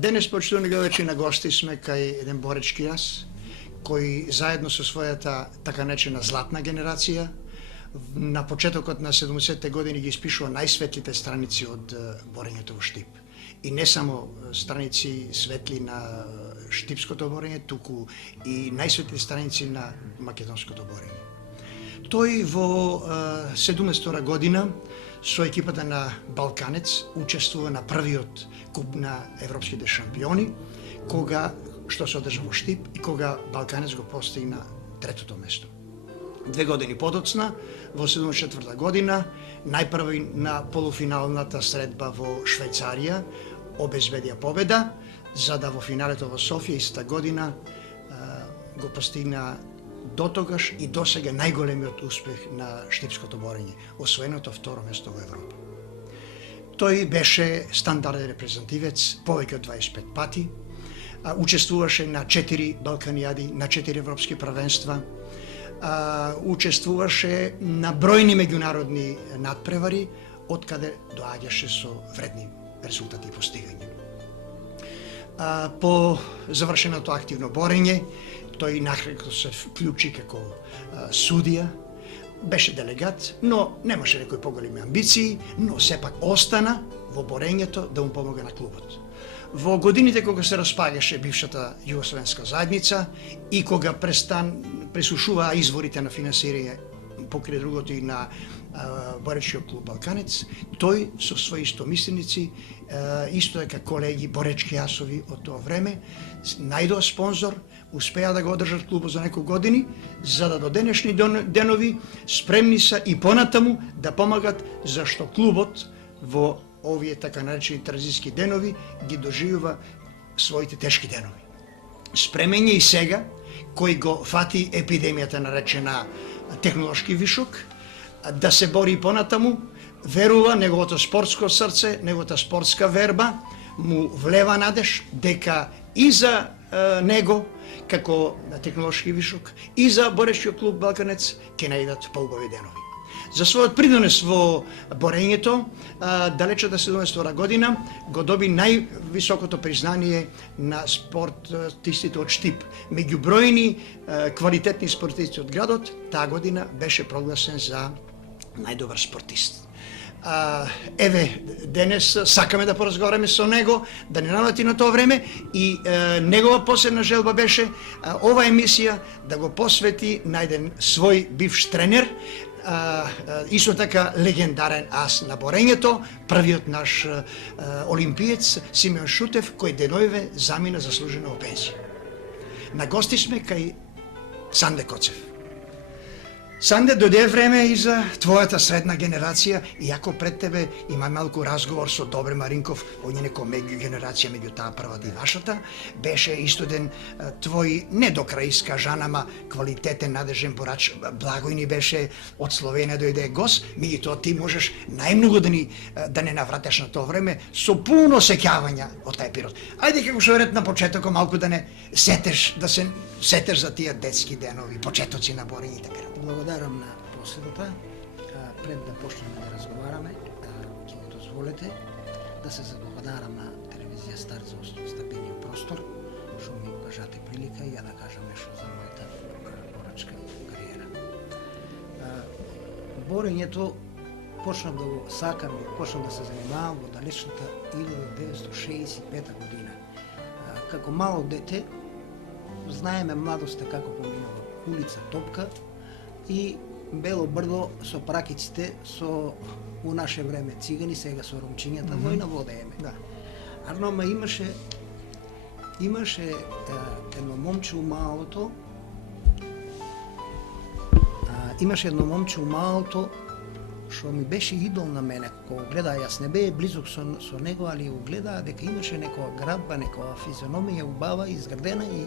Денес, почитувани гледачи, на гости сме кај еден боречки јас, кој заедно со својата така наречена златна генерација на почетокот на 70-те години ги испишува најсветлите страници од борењето во Штип. И не само страници светли на штипското борење, туку и најсветли страници на македонското борење. Тој во 70-та година со екипата на Балканец учествува на првиот куп на европските шампиони, кога што се одржа во Штип и кога Балканец го постигна третото место. 2 години подоцна, во 74 година, најпрво на полуфиналната средба во Швајцарија обезбедија победа, за да во финалето во Софија иста година го постигна дотогаш и досега најголемиот успех на штипското борење, освоеното второ место во Европа. Тој беше стандарден репрезентативец повеќе од 25 пати, учествуваше на 4 Балканијади, на 4 европски првенства, учествуваше на бројни меѓународни надпревари, откаде доаѓаше со вредни резултати и постигања. По завршеното активно борење, тој накратко се вклучи како судија, беше делегат, но немаше некои поголеми амбиции, но сепак остана во борењето да му помога на клубот. Во годините кога се распаѓаше бившата југословенска заедница и кога пресушуваа изворите на финансирање покрај другото и на боречкиот клуб Балканец, тој со своји истомисленици, исто така колеги боречки јасови од тоа време, најдоа спонзор, успеа да го одржат клубот за неколку години, за да до денешни денови спремни се и понатаму да помагат, зашто клубот во овие така наречени транзитски денови ги доживува своите тешки денови. Спремен е и сега, кој го фати епидемијата наречена технолошки вишок, да се бори и понатаму, верува неговото спортско срце, неговата спортска верба, му влева надеж дека и за него, како технолошки вишок, и за боречкиот клуб Балканец ќе најдат поубави денови. За својот придонес во борењето, далече до 70 година, го доби највисокото признание на спортистите од Штип. Меѓу бројни квалитетни спортисти од градот, таа година беше прогласен за најдобар спортист. Еве, денес сакаме да поразговараме со него, да не налети на тоа време и негова посебна желба беше ова емисија да го посвети на еден свој бивш тренер, исто така легендарен ас на борењето, првиот наш олимпиец Симеон Шутев, кој денојве замина заслужено во пензија. На гости сме кај Санде Коцев. Санде, дојде време и за твојата средна генерација, иако пред тебе има малку разговор со Добре Маринков, он е неко меѓу генерација меѓу таа првата и вашата, беше исто ден твој не до крај искажан, ама квалитетен, надежен борач, Благој ни беше од Словенија дојде гост, меѓутоа ти можеш најмногу да не навратеш на тоа време со пуно сеќавања од тај период. Ајде како што ред на почетокот малку да не сетеш, да се сетеш за тие детски денови, почетоци на борење и така. Благодарам на посетата. Пред да почнеме да разговараме, ќе ми дозволете да се заблагодарам на телевизија Старт за остапениот простор, што ми кажате прилика и ја да кажам нешто за мојата борачка кариера. Борењето почнав да го сакам и почнав да се занимавам во далечната 1965 година. Како мало дете, знаеме младоста како поминува улица Топка и Бело брдо со пракиците, со у наше време цигани, сега со ромчињата, војна водееме. Да. Арнома имаше едно момче у малото, што ми беше идол на мене, кога гледа, јас не беа близок со него, али го гледа дека имаше некоја градба, некоја физиономија убава, изградена и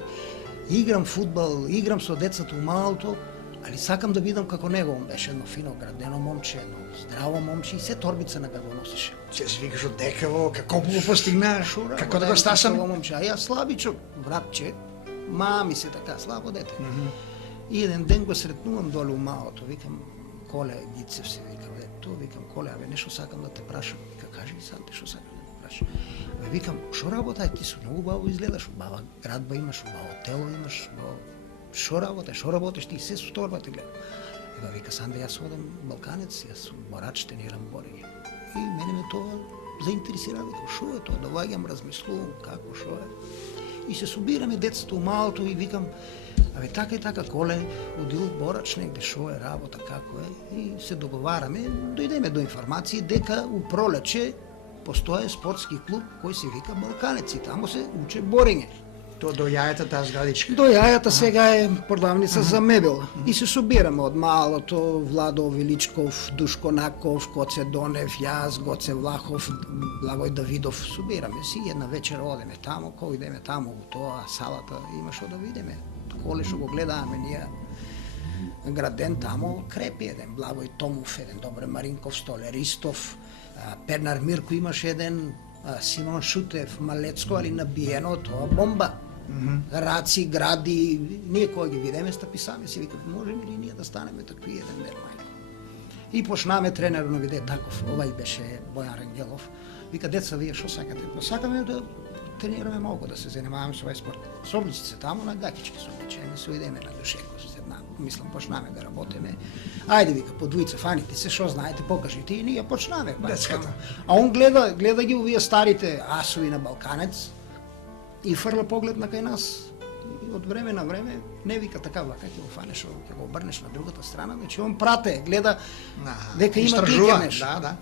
играм фудбал, играм со децата у малото, али сакам да бидам како него. Он беше едно фино градено момче, едно здраво момче и се торбица на го носише. Се викаш од декаво, како го постигна, како да го стасам? Момче, а јас слабичок, братче, мами се така, слабо дете. И еден ден го сретнувам долу у малото, викам, Коле, Гицев се викам, викам, Коле, абе, нешто сакам да те прашам. Вика, кажи ми, Санте, што сакам да те прашам? работиш. Викам, шо работа, ти со многу баво изгледаш, убава градба имаш, убаво тело имаш, шо работиш ти, се со торбата гледам. Вика, Санде, јас одам Балканец, јас сум борач, тренирам борење. И мене ме тоа заинтересира, викам, шо е тоа, доаѓам, размислувам, како, шо е. И се собираме децата у малото и викам, така и така, Коле, одил борач негде, шо е работа, како е, и се договараме, дојдеме до информации дека у пролече постоje спортски клуб кој се вика Балканец и тамо се уче борење. То до јајата таа зградичка. До јајата сега е продавница за мебел. И се собираме од малото, Владо Величков, Душко Наков, Гоце Донев, јас, Гоце Влахов, Благој Давидов. Собираме си, една вечер одеме тамо, кој идеме тамо у тоа салата, има шо да видиме. Коле шо го гледаме ние граден тамо, крепи еден, Благој Томов, еден Добре Маринков, Столе Ристов, Пернар Мирко имаше еден, Симон Шутев, Малецко, али набиено, тоа бомба. Раци, гради, ние кога ги видиме стаписаме си викат, можеме ли ние да станеме такви еден ден, мајко. И почнаме тренер на виде таков, овај беше Бојан Рангелов. Вика, деца, вие шо сакате? Сакаме да тренираме малку, да се занимаваме со овај спорт. Соблиците таму на гакички се обличеме, се идеме на Душеко, мислам, почнаме да работиме. Ајде, вика, по двојца, фаните се, шо знаете, покажите, и ние почнаме. Децката. А он гледа ги овие старите асови на Балканец и фрла поглед на кај нас. И од време на време не вика така, вака ќе го фанеш, ќе го обрнеш на другата страна, значи он прате, гледа дека има кликенеш. Да.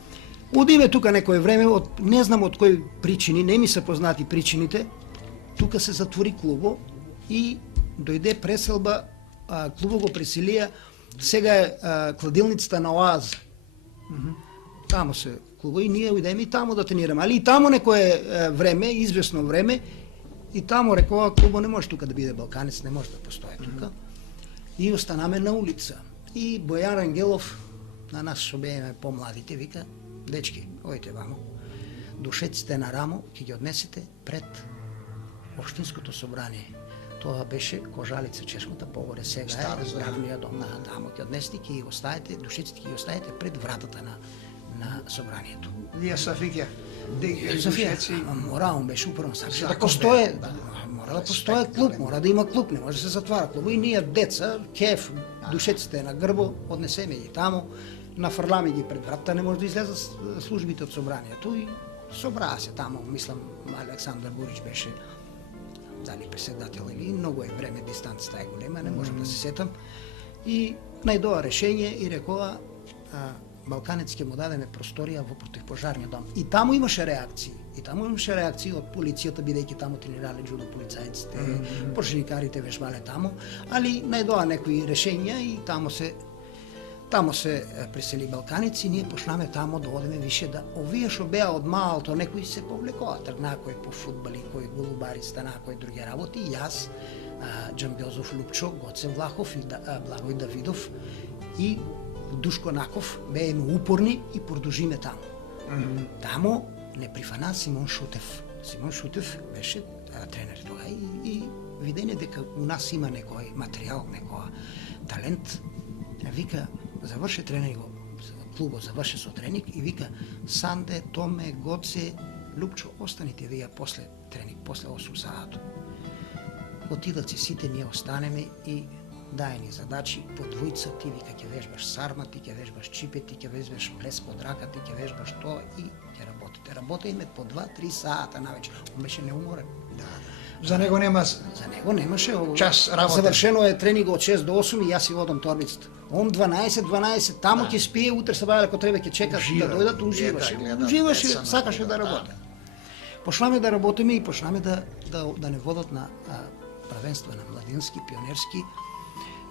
Одиме тука некој време, не знам од кои причини, не ми се познати причините, тука се затвори клубо и дојде преселба, клубо го преселија, сега е кладилницата на Оаз. Тамо се клубо и ние идеме и тамо да тренираме, али и тамо некое време, известно време, и тамо рекова клубо не може тука да биде Балканец, не може да постои тука. И останаме на улица. И Бојан Рангелов, на нас шо бееме помладите, вика, дечки, ојте вамо, душеците на рамо ќе ги однесете пред Општинското собрание. Тоа беше Кожалица, чешмата погоре, сега е здравниот дом. Тамо ќе однесете, ќе ги оставите, душеците ќе ги оставите пред вратата на собранието. Вие Софија, Софија, мора, он беше управно сакаше да постои, мора да постои клуб, мора да има клуб, не може да се затвара клуб. И ние деца, кеф, душеците на грбо, однесеме ги тамо, нафрламе ги пред вратата, не може да излезат службите од собранието и собраа се тамо, мислам, Александар Бурич беше дали председател или многу е време, дистанцата е голема, не можам да се сетам. И најдоа решение и рекоа Балканец ќе му дадеме просторија во противпожарниот дом. И таму имаше реакции. И таму имаше реакции од полицијата, бидејќи таму тренирале џудо полицајците, пожарникарите вежбале таму, али најдоа некои решенија и Тамо се пресели Балканец и ние почнаме тамо да одиме више да овие шо беа од малото, некои се повлекоа, тргнаа кој по фудбали, кој голубари, станаа кој други работи, и јас, Џамбјозов Лупчо, Гоце Влахов и Благој Давидов и Душко Наков бееме упорни и продолжиме тамо. Тамо не прифана Симон Шутев. Симон Шутев беше тренер тога и видење дека у нас има некој материјал, некој талент, вика, заврши тренинг, клубо заврши со тренинг и вика, Санде, Томе, Гоце, Лупчо, останите вие после тренинг, после 8 саато. Отидат си сите, ние останеме и дај ни задачи, по двојца ти вика ќе вежбаш сарма, ти ќе вежбаш чипе, ти ќе вежбаш плес под рака, ти ќе вежбаш тоа и ќе работите. Работеме по 2-3 саата навечер. Он беше неуморен. За него нема За него немаше час работа. Завршено е тренинг од 6 до 8 и јас си водам торбицата. Он 12, тамо ќе спие, утре се баје ако треба ќе чека да дојдат, уживаше, сакаше да работи. Почнаме да работиме и почнаме да не водат на правенства на младински, пионерски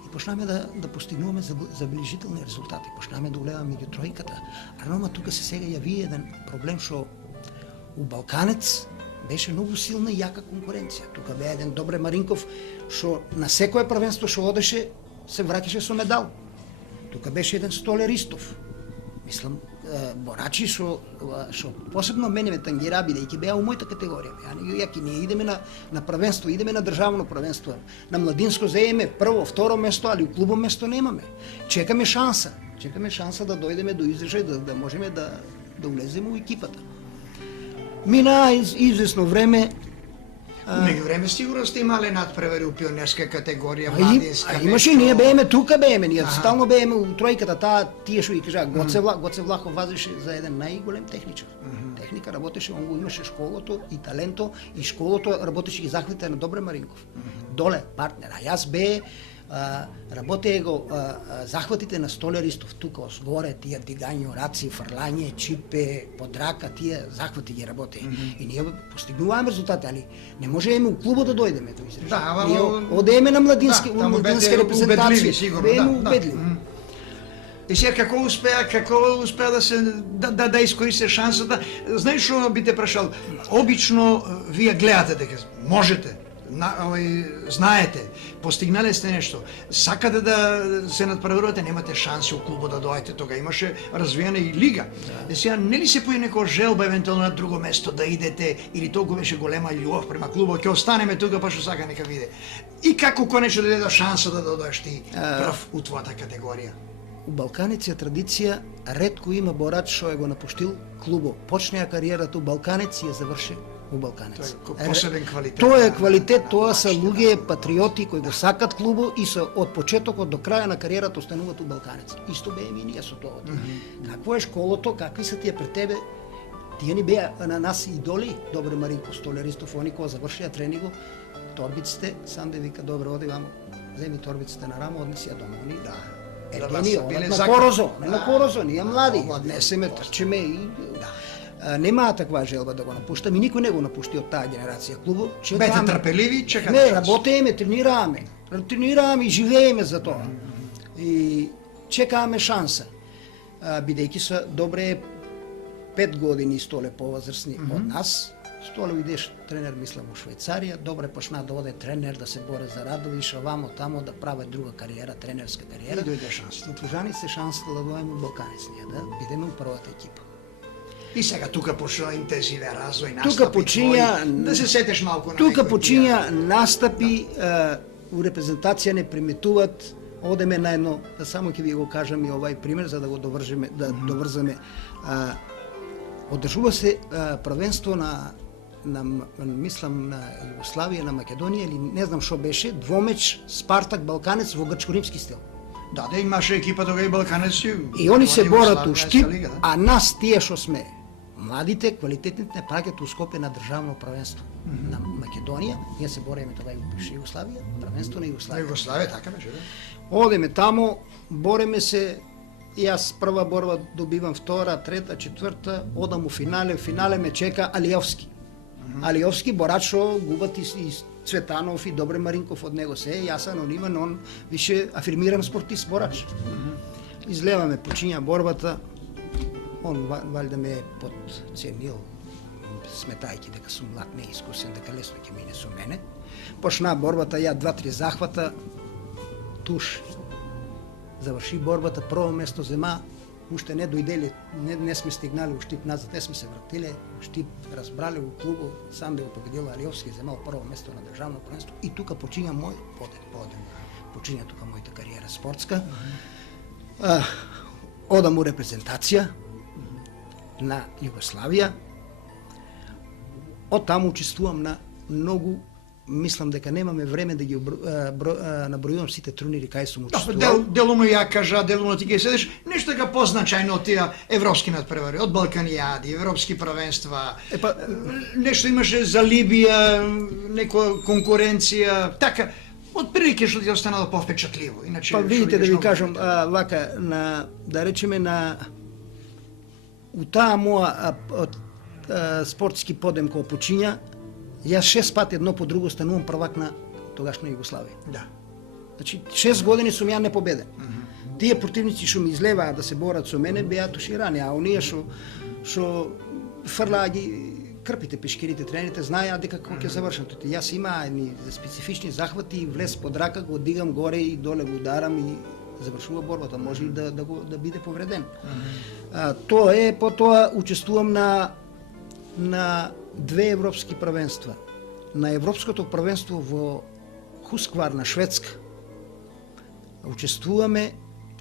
и почнаме да постигнуваме забележителни резултати. Почнаме да улеваме меѓу тројката. Арома тука се сега јави еден проблем што у Балканец беше многу силна и јака конкуренција. Тука бе еден Добре Маринков што на секое првенство што одеше се враќаше со медал. Тука беше еден Столе Ристов. Мислам, борачи што посебно мене ме тангира, бидејќи беа у мојата категорија. Јаки ние идеме на првенство, идеме на државно првенство. На младинско заеме прво, второ место, али у клубо место немаме. Чекаме шанса да дојдеме до изражај, да можеме да улеземе у екипата. Мина известно време. Меѓу време сигурно сте имале надпревари у пионерска категорија, младинска. Имаше, ние бееме тука бееме, ние стално бееме у тројката, тие што ги кажа, Гоце Влахов вазеше за еден најголем техничар. Техника работеше, он го имаше школото и таленто, и школото работеше ги захватите на Добре Маринков. Доле партнер, а јас бе работеја го захватите на Столеристов тука осгоре, тие дигање, раци, фрлање, чипе, подрака, тие захвати ги работеја. И ние постигнуваме резултати, али не можеме у клубот да дојдеме да изрежеме. Да, ние одеме на младинска репрезентација, сигурно, бееме убедливи. И сега како успеа да се да искористи шансата? Знаеш што би те прашал? Обично вие гледате дека можете, знаете, постигнале сте нешто, сакате да се надпреварувате, немате шанси у клубот да доаѓате, тога имаше развиена и лига. И сега нели се појави некоја желба евентуално на друго место да идете, или толку беше голема љубов према клубот, ќе останеме тука па што сака нека виде. И како конечно дојде шанса да додоеш ти прв у твојата категорија? У Балканец е традиција, ретко има борач што е го напуштил клубо. Почне кариерата у Балканец и ја заврши у Балканец. Тоа е посебен квалитет. Тоа е квалитет, тоа се луѓе патриоти кои го сакат клубо и се од почетокот до краја на кариерата остануваат у Балканец. Исто бееме и ние со тоа. Какво е школото, какви се тие пред тебе? Тие ни беа на нас идоли, Добре Маринко, Столеристов, они кога завршија тренинго, торбиците, сам да вика, добре, оди вамо, земи торбиците на рамо, однеси ја дома. Они, да. Ние на Корозо, не на Корозо, ние млади, однесеме, трчеме и немаа таква желба да го напуштам и никој не го напушти од таа генерација клубо. Бете трпеливи, чекате. Не, работеме, тренираме и живееме за тоа. И чекаме шанса. Бидејќи се добре 5 години Столе повозрасни од нас. Столе идеш тренер, мислам, у Швајцарија, добре почна да оде тренер, да се боре за радови, иша вамо тамо да прави друга кариера, тренерска кариера. И дојде шанса. Отлужани се шанса да дојдеме у Балканец ние, да бидеме у првата екипа. И сега тука почна интензивен развој, настапи. Тука почиња да се сетеш малку на тука почиња настапи, у репрезентација не приметуваат, одеме на едно, да само ќе ви го кажам и овај пример за да го довржеме, да доврзаме. Одржува се првенство на мислам на Југославија, на Македонија или не знам што беше, двомеч Спартак Балканец во грчко-римски стил. Да, имаше екипа тога и Балканец. И они се борат у Штип, а нас тие што сме младите, квалитетните не праќаат у Скопје на државно првенство на Македонија. Ние се бориме тога и во бивша Југославија, првенство на Југославија. Југославија, така беше, да. Одеме тамо, бореме се. Јас прва борба добивам, втора, трета, четврта, одам у финале ме чека Алиовски. Алиовски борач што губат и Цветанов и Добре Маринков од него се, јас анонимен, он више афирмиран спортист борач. Излеваме, почиња борбата, он валјда ме подценил, сметајќи дека сум млад, неискусен, дека лесно ќе мине со мене. Почна борбата, ја 2-3 захвата, туш, заврши борбата, прво место зема, уште не дојделе, не сме стигнали у Штип назад, не сме се вратиле, у Штип разбрале у клубу, сам да го победил Алиовски, земал прво место на државно првенство и тука почиња мој подем. Почиња тука мојата кариера спортска. Одам у репрезентација на Југославија. Од таму учествувам на многу. Мислам дека немаме време да ги набројувам сите турнири кај сум учествувал. Делумно ја кажа, делумно ти ќе седеш, нешто така позначајно од тие европски надпревари, од Балканијади, европски првенства. Нешто имаше за Либија, некоја конкуренција, така, од прилики што ти останало повпечатливо. Иначе па видите да ви кажам, вака да речеме у таа моја спортски подем кој почиња, јас 6 пати едно по друго станувам првак на тогашна Југославија. Да. Значи 6 години сум ја непобеден. Тие противници што ми излеваа да се борат со мене беа туширани, а оние што фрлаа ги крпите, пешкирите, трените, знаеа дека кога ќе завршам. Јас имаа едни специфични захвати, влез под рака, го дигам горе и доле го ударам и завршува борбата, може и да биде повреден. Тоа е, потоа учествувам на 2 европски првенства. На европското првенство во Хусквар на Шведска учествуваме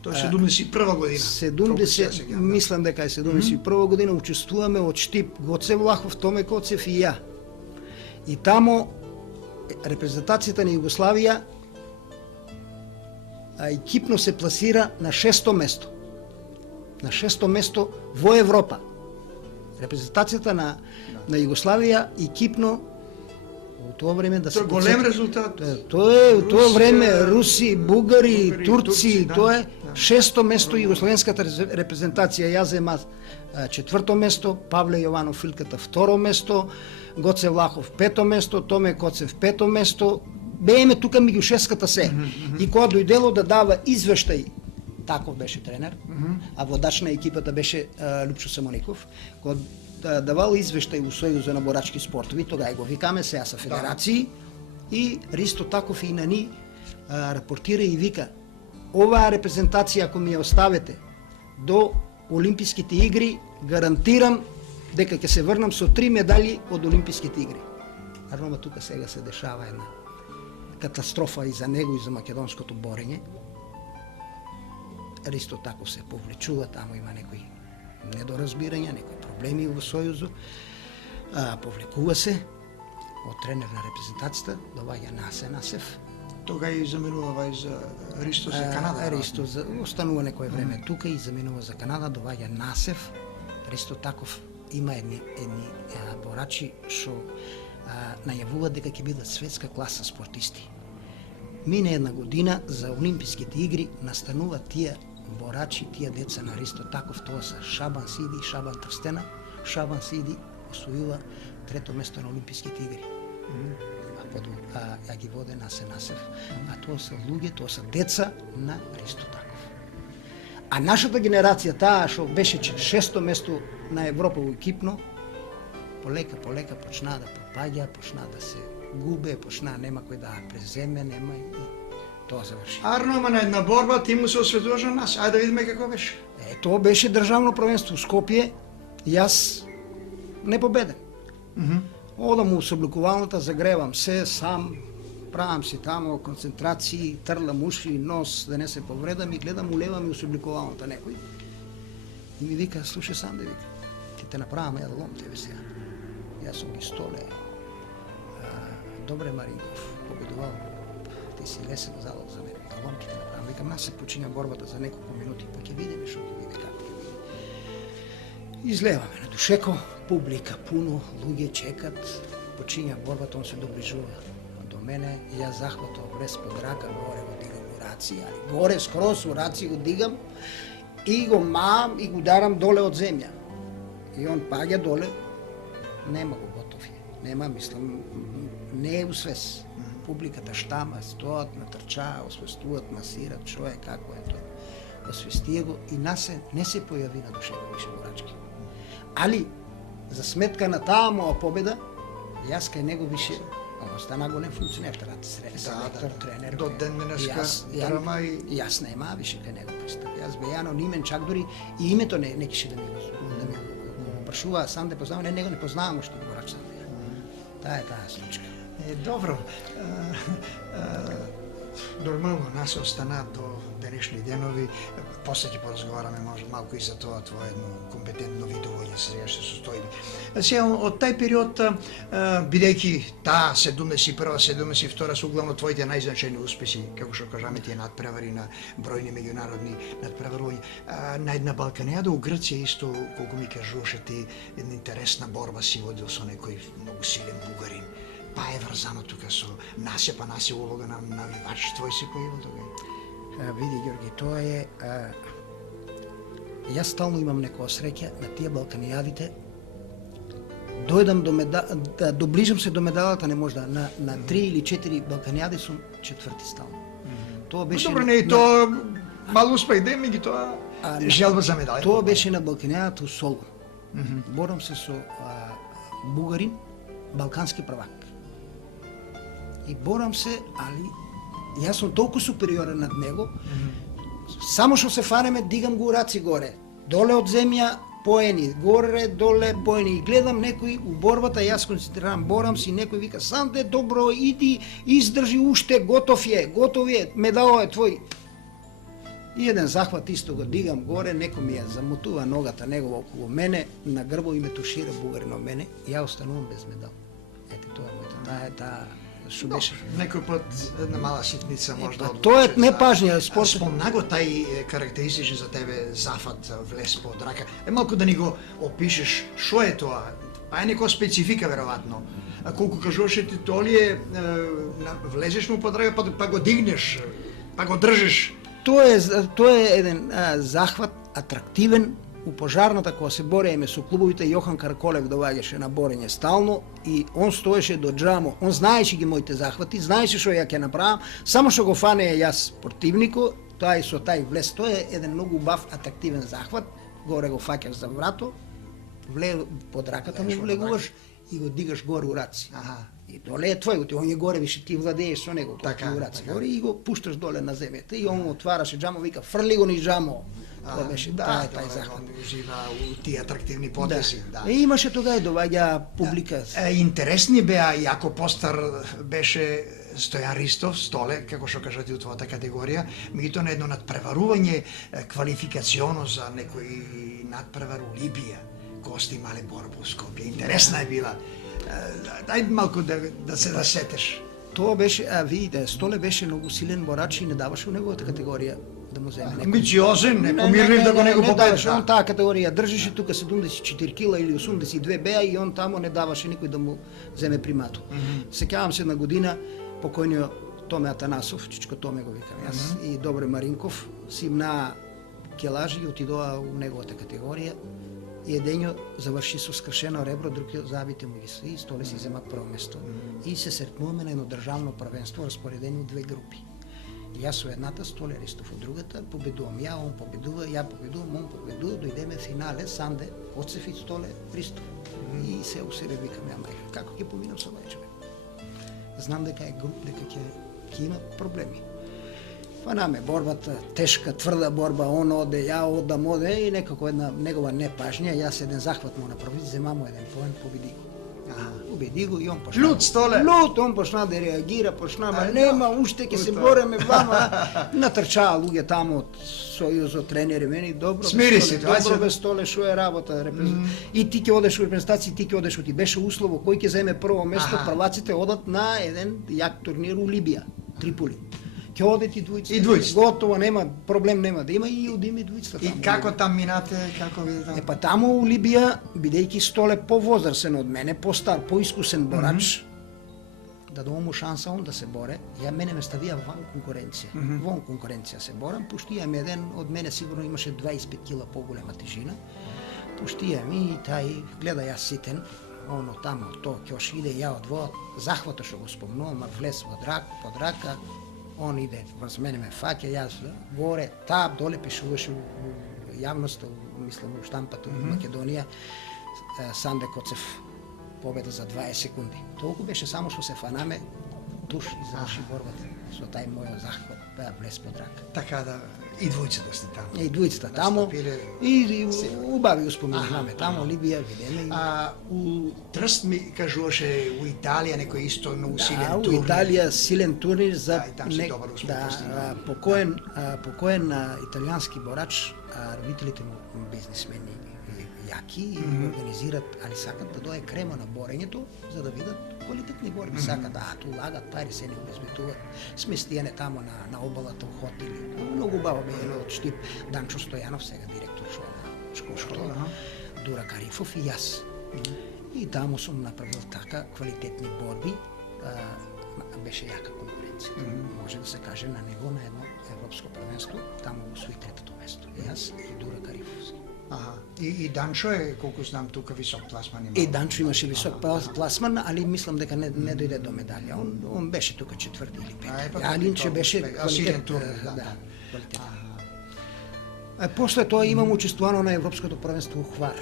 Тоа е 71 година. 70, мислам дека е 71 година, учествуваме од Штип Гоце Влахов, Томе Коцев и ја. И тамо репрезентацијата на Југославија екипно се пласира на 6-то место. На 6-то место во Европа. Репрезентацијата на Југославија екипно во тоа време да се голем резултат. Тоа е во тоа време руси, бугари, турци, тоа е 6-то место југословенската репрезентација. Јас зема 4-то место, Павле Јованов Филката 2-ро место, Гоце Влахов 5-то место, Томе Коцев 5-то место. Бееме тука меѓу шеската се. И кога дојдело да дава извештај, таков беше тренер, а водач на екипата беше Лупчо Самоников, кога давал извештај у Сојузот на борачки спортови, тога го викаме сега са федерации, и Ристо Таков и на ни рапортира и вика: оваа репрезентација ако ми ја оставете до Олимписките игри, гарантирам дека ќе се врнам со 3 медали од Олимписките игри. Нарно тука сега се дешава една катастрофа и за него и за македонското борење. Ристо Таков се повлечува, таму има некои недоразбирања, некои проблеми во Сојузот. Повлекува се од тренер на репрезентацијата, доаѓа Насе Насев. Тога и заменува и за Ристо за Канада. Ристо останува некое време тука и заменува за Канада, доаѓа Насев. Ристо Таков има едни борачи што најавуваат дека ќе бидат светска класа спортисти. Мине една година за Олимписките игри настануваат тие борачи, тие деца на Ристо Таков, тоа се Шабан Сиди и Шабан Трстена. Шабан Сиди освојува 3-то место на Олимписките игри. Ја ги воде Насе Насев. А тоа се луѓе, тоа се деца на Ристо Таков. А нашата генерација, таа што беше 6-то место на Европа во екипно, полека почна да пропаѓа, почна да се губе, почна нема кој да преземе, нема и тоа заврши. Арно, ама на една борба ти му се осветуваш на нас. Ајде да видиме како беше. Тоа беше државно првенство в Скопје. Јас непобеден. Одам у собликувалната, загревам се сам, правам си тамо концентрации, трлам уши, нос, да не се повредам и гледам улевам и у собликувалната некој. И ми вика: слушај сам, да вика, ќе те направам ја лом тебе сега. Јас сум ги столе. Добре, Маринков, победувал, ти си лесен залог за мене. Лом ќе те направам. Викам, нас се почиња борбата за неколку минути, па ќе видиме што ќе биде, како ќе биде. Излеваме на Душеко, публика пуно, луѓе чекат, почиња борбата, он се доближува до мене, и јас захватов врез под рака, горе го дигам у раци, али горе скрос у раци го дигам и го мам и го ударам доле од земја. И он паѓа доле, нема го, готов е. Нема, мислам, не е усвес. Публиката штама, стоат, натрчаа, освестуваат, масират, што е, како е тоа. Освестија го и насе не се појави на Душеко више борачки. Али, за сметка на таа моја победа, јас кај него више, остана го не функционер, селектор, тренер. До ден денеска драма и... Јас нема више кај него пристап. Јас бе анонимен, чак дори и името не кише да ми го прашува сам да познавам, не, него не познавам уште борач сам. Таа е таа случка. Добро. Нормално нас остана до денешни денови. После ќе поразговараме може малку и за тоа твое едно компетентно видување сега што состои. Сега од тај период, бидејќи таа 71-72 се углавно твоите најзначајни успеси, како што кажаме, тие надпревари на бројни меѓународни надпреварувања. На една Балканијада у Грција исто, колку ми кажуваше ти, една интересна борба си водил со некој многу силен бугарин. Па е врзано тука со Насе, па Насе улога на навивач твој се појавил тога. Види, Ѓорги, тоа е... Јас стално имам некоја среќа на тие Балканијадите. Дојдам да доближам се до медалата, не може да. На 3 или 4 Балканијади сум четврти стално. Тоа беше... Добро, не и тоа мал успех, да ми ги тоа желба за медали. Тоа беше на Балканијадата у Солун. Борам се со бугарин, балкански првак. И борам се, али јас сум толку супериорен над него, само што се фанеме, дигам го раци горе, доле од земја, поени, горе, доле, поени, и гледам некој у борбата, јас концентрирам, борам си, некој вика: Санде, добро, иди, издржи уште, готов е, медалот е твој. И еден захват исто го дигам горе, некој ми ја замотува ногата негова околу мене, на грбо и ме тушира бугарин од мене, и ја останувам без медал. Ете, тоа е мојата, таа што беше. Некој пат една мала ситница може да Тоа е непажња спорт. Спомна го тај карактеристичен за тебе зафат влез под рака. Малку да ни го опишеш, што е тоа? Па е некоја специфика веројатно. Колку кажуваше ти толие, влезеш му под рака, па го дигнеш, па го држиш. Тоа е еден захват атрактивен. У пожарната кога се борееме со клубовите, Јохан Карколев доаѓаше на борење стално и он стоеше до џамо. Он знаеше ги моите захвати, знаеше што ја ќе направам, само што го фане јас противнико, тоа и со тај влез, тоа е еден многу убав атрактивен захват. Горе го фаќаш за врато, под раката му влегуваш и го дигаш горе у раци. И доле е твој, он е горе, више ти владееш со него, така, у раци горе и го пушташ доле на земјата и он отвараше џамо, вика фрли го низ џамо. Тоа беше тај захват. Ужива у тие атрактивни потези. И имаше тога и доваѓа публика. Интересни беа, јако постар беше Стојан Ристов, Столе, како што кажати у твојата категорија, меѓутоа на едно надпреварување квалификационо за некој надпревар у Либија. Гости имале борба у Скопје. Интересна е била. Дај малку да се засетеш. Тоа беше, видите, Столе беше многу силен борач и не даваше у неговата категорија да му земе некој. Амбициозен, непомирлив да го него победи. Он таа категорија држеше тука 74 кила или 82 беа и он тамо не даваше никој да му земе примату. Сеќавам се една година покојниот Томе Атанасов, Чичко Томе го викам јас, и Добре Маринков си имнаа келажи и отидоа у неговата категорија. И едењо заврши со скршено ребро, другиот забите му ги се и Столе си зема прво место. И се сретнуваме на едно државно првенство распоредено у две групи. Јас со едната, Столе Ристов од другата, победувам ја, он победува, ја победувам, он победува, дојдеме финале, Санде, Оцеф и Столе Ристов. И се усеред викам ја, мајка, како ќе поминам со овој човек? Знам дека е груп, дека ќе има проблеми. Фанаме борбата, тешка, тврда борба, он оде, ја одам, оде и некако една негова непажња, јас еден захват му направи, земамо еден поен, победи го. Победи го и он почна. Лут Столе. Лут, он почна да реагира, почна, нема, уште ќе се бореме вама. Натрчаа луѓе тамо од Сојузот, тренери, мене добро. Смири се, добро бе Столе, шо е работа, и ти ќе одеш у репрезентација, ти ќе одеш, ти беше услово кој ќе земе прво место, прваците одат на еден јак турнир у Либија, Триполи. Ќе одат и двојцата. И двојцата. Готово, нема проблем, нема да има и одиме двојцата. И како там минате, како видите там? Па таму у Либија, бидејќи Столе повозрасен од мене, постар, поискусен борач, дадоа му шанса он да се боре. Ја мене ме ставија ван конкуренција. Вон конкуренција се борам, пошто имам еден од мене сигурно имаше 25 кила поголема тежина. Пошто имам и тај гледа јас ситен, оно тамо тоа ќе иде ја од во захвата што го спомнувам, влез во под рака. Он иде врз мене, ме фаќа, јас горе, тап, доле пишуваше у јавноста, мислам у штампата у Македонија, Санде Коцев победа за 20 секунди. Толку беше само што се фанаме, туш и заврши борбата со тај мојот захват, влез под рака. Така да, и двојцата сте таму. И двојцата таму, и убави успомени имаме таму, Либија, видеме. У Трст ми кажуваше у Италија некој исто многу силен турнир. У Италија силен турнир за покоен италијански борач, родителите му бизнисмени јаки и организират, али сакат да дое крема на борењето за да видат квалитетни борби, сакат да улагат, пари се не обезбедуваат, сместијане тамо на обалата у хотели. Многу убаво бе од Штип, Данчо Стојанов, сега директор на школата, Дура Карифов и јас. И таму сум направил така квалитетни борби, беше јака конкуренција. Може да се каже на него на едно европско првенство, таму освои третото место. Јас и Дура Карифовски. И Данчо е, колку знам, тука висок пласман има. И Данчо имаше висок пласман, али мислам дека не дојде до медалја. Он беше тука четврти или пети. Али инче беше квалитет. После тоа имам учествувано на европското првенство у Хвар.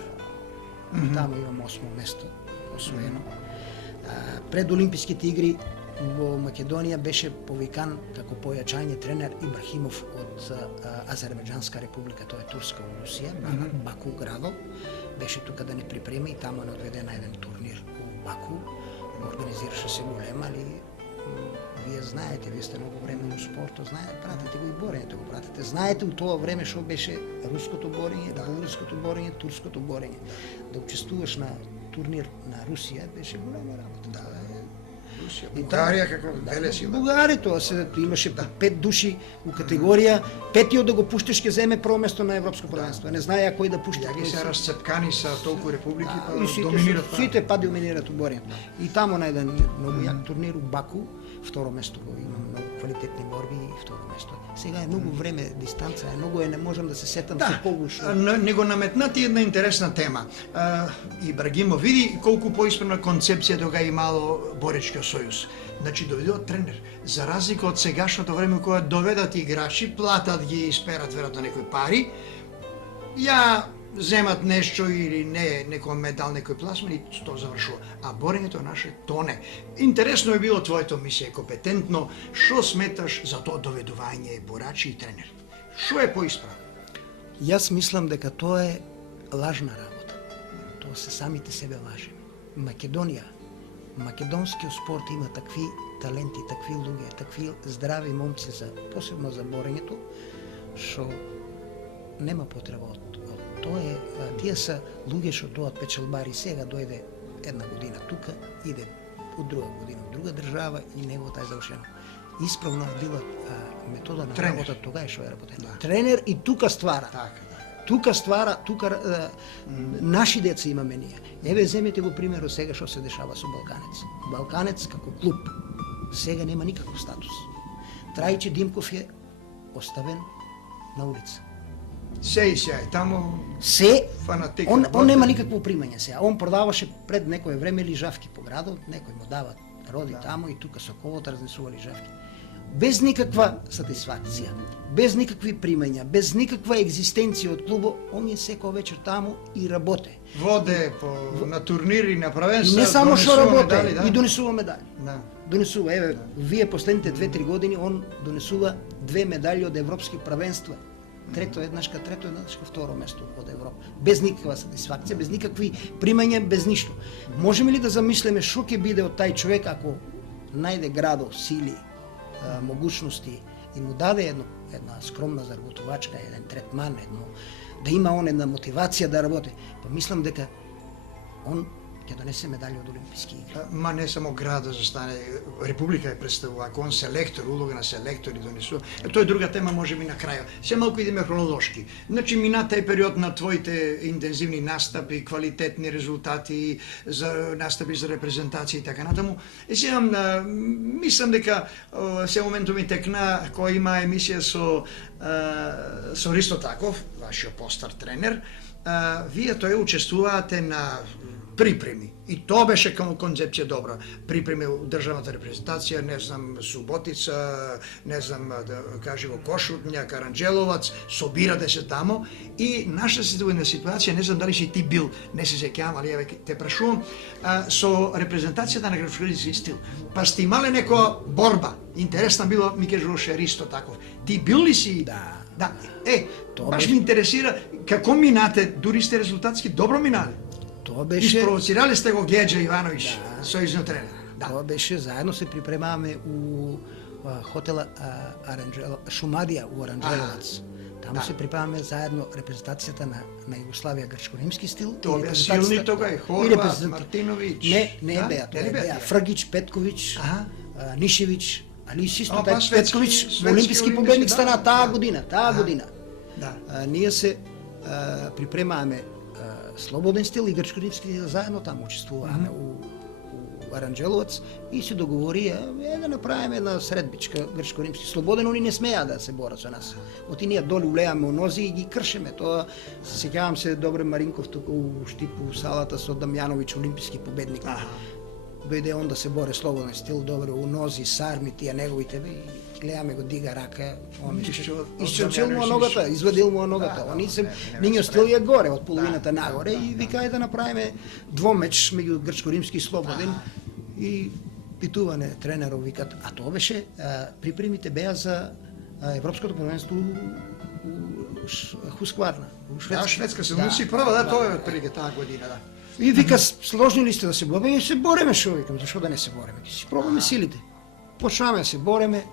Таму имам 8 место освоено. Пред Олимписките игри во Македонија беше повикан како појачање тренер Ибрахимов од Азербејџанска република, тоа е Турска у Русија, Баку градот. Беше тука да не припрема и таму не одведе на еден турнир у Баку. Организираше се голем, али вие знаете, вие сте многу време во спортот, знаете, пратите го и борењето го пратите. Знаете у тоа време што беше руското борење, българското борење, турското борење. Да учествуваш на турнир на Русија беше голема работа. Да, Русија, Бугарија како веле сила. Бугарија тоа се имаше 5 души у категорија, петиот да го пуштиш ќе земе прво место на европско првенство. Не знаеа кој да пушти. Ја ги се расцепкани са толку републики, па и сите, доминират. сите па доминират у борењето. И таму на еден многу јак турнир у Баку, второ место го има, многу квалитетни борби и второ место. Сега е многу време, дистанца е многу, не можам да се сетам се погушно. Не го наметнати една интересна тема. Ибрагимо види колку поисправна концепција тога имало Боречкиот сојуз. Значи доведува тренер. За разлика од сегашното време кога доведат играчи, платат ги и сперат веројатно некои пари, ја земат нешто или не, некој медал, некој пласман и тоа завршува. А борењето наше тоне. Интересно е било твоето мисие, компетентно. Што сметаш за тоа доведување борачи и тренер? Што е поисправно? Јас мислам дека тоа е лажна работа. Тоа се самите себе лажи. Македонија, македонскиот спорт има такви таленти, такви луѓе, такви здрави момци за посебно за борењето, што нема потреба од тоа е, тие се луѓе што доаат печелбари, сега дојде една година тука, иде од друга година од друга држава и неговата е завршено. Исправно е била метода на Тренер. работа, тога е што е работено. Тренер и тука ствара. Така, Тука ствара, тука наши деца имаме ние. Еве земете го примерот сега што се дешава со Балканец. Балканец како клуб сега нема никаков статус. Трајче Димков е оставен на улица. Се таму Се, фанатик. он нема никакво примање сега. Он продаваше пред некое време лижавки по градот, некој му дава роди таму и тука со колото разнесува лижавки. Без никаква сатисфакција, без никакви примања, без никаква екзистенција од клубот, он е секој вечер таму и работе. Воде на турнири, на И правенства. не само што донесува работе, медали, да. и донесува медали. Да. Донесува, еве, вие последните 2-3 години он донесува 2 медали од европски правенства. Трето еднашка второ место од Европа. Без никаква сатисфакција, без никакви примања, без ништо. Можеме ли да замислиме што ќе биде од тај човек ако најде градо, сили, могуćности и му даде една скромна заработувачка, еден третман, да има он една мотивација да работи. Па мислам дека он ќе донесе медали од Олимписки игри. Ма не само градот застане, Република е представува, ако он селектор, улога на селектори донесува. Тоа е друга тема, можеби на крајот. Се малку идеме хронолошки. Значи мина тај период на твоите интензивни настапи, квалитетни резултати, за настапи за репрезентација и така натаму. Сега мислам дека се моментум ми текна која има емисија со Ристо Таков, вашиот постар тренер. Вие тој учествувате на припреми. И тоа беше концепција добра. Припреми у државната репрезентација, не знам, Суботица, не знам, да кажево Кошутња, Каранџеловац, собирате се тамо и наша ситуација, не знам дали си ти бил, не се сеќавам, али еве те прашувам, со репрезентацијата на грчко-римски стил. Па сте имале некоја борба. Интересна било, ми кажуваше Ристо Таков. Ти бил ли си? Да. Да. Тоа Баш беше- ми интересира како минате, дури сте резултатски добро минали. Тоа беше Испровоцирали сте го Геджа Ивановиќ, сојузниот тренер. Да. Тоа беше, заедно се припремаваме у хотела Шумадија у Оранџеловац. Таму да. се припремаваме заедно репрезентацијата на Југославија грчко-римски стил. Тоа и беа репрезентацијата- силни тога и и Хорват, репрезент- Мартиновиќ. Не Да? беа, тоа Нели беа тие? Фргич, Петковиќ, Аха. Нишевиќ, али исто А, па, тај светски Петковиќ, олимписки олимписки, победник да, стана таа година, Аха. Да. Ние се припремаваме слободен стил и грчко-римски стил заедно таму учествуваме у Аранџеловац и се договорија да направиме една средбичка грчко-римски слободен, они не смеа да се борат со нас. Оти ние долу улеаме у нози и ги кршиме. Тоа се сеќавам се Добре Маринков тука у Штипу у салата со Дамјановиќ, олимписки победник. Дојде он да се боре слободен стил, добро у нози, сарми тие неговите и гледаме го дига рака, он исчерчил му ногата, извадил му ногата. Они се нињо стил е горе од половината нагоре и вика да направиме двомеч меѓу грчко-римски и слободен и питување тренеров викат, а тоа беше припремите беа за европското првенство у Хускварна, у Шведска. Да, Шведска се носи прва, тоа е прилike таа година, да. И вика, сложни ли сте да се бориме? И се бориме, шо викам, зашо да не се бориме? Ќе си пробаме силите. почнаме се бореме,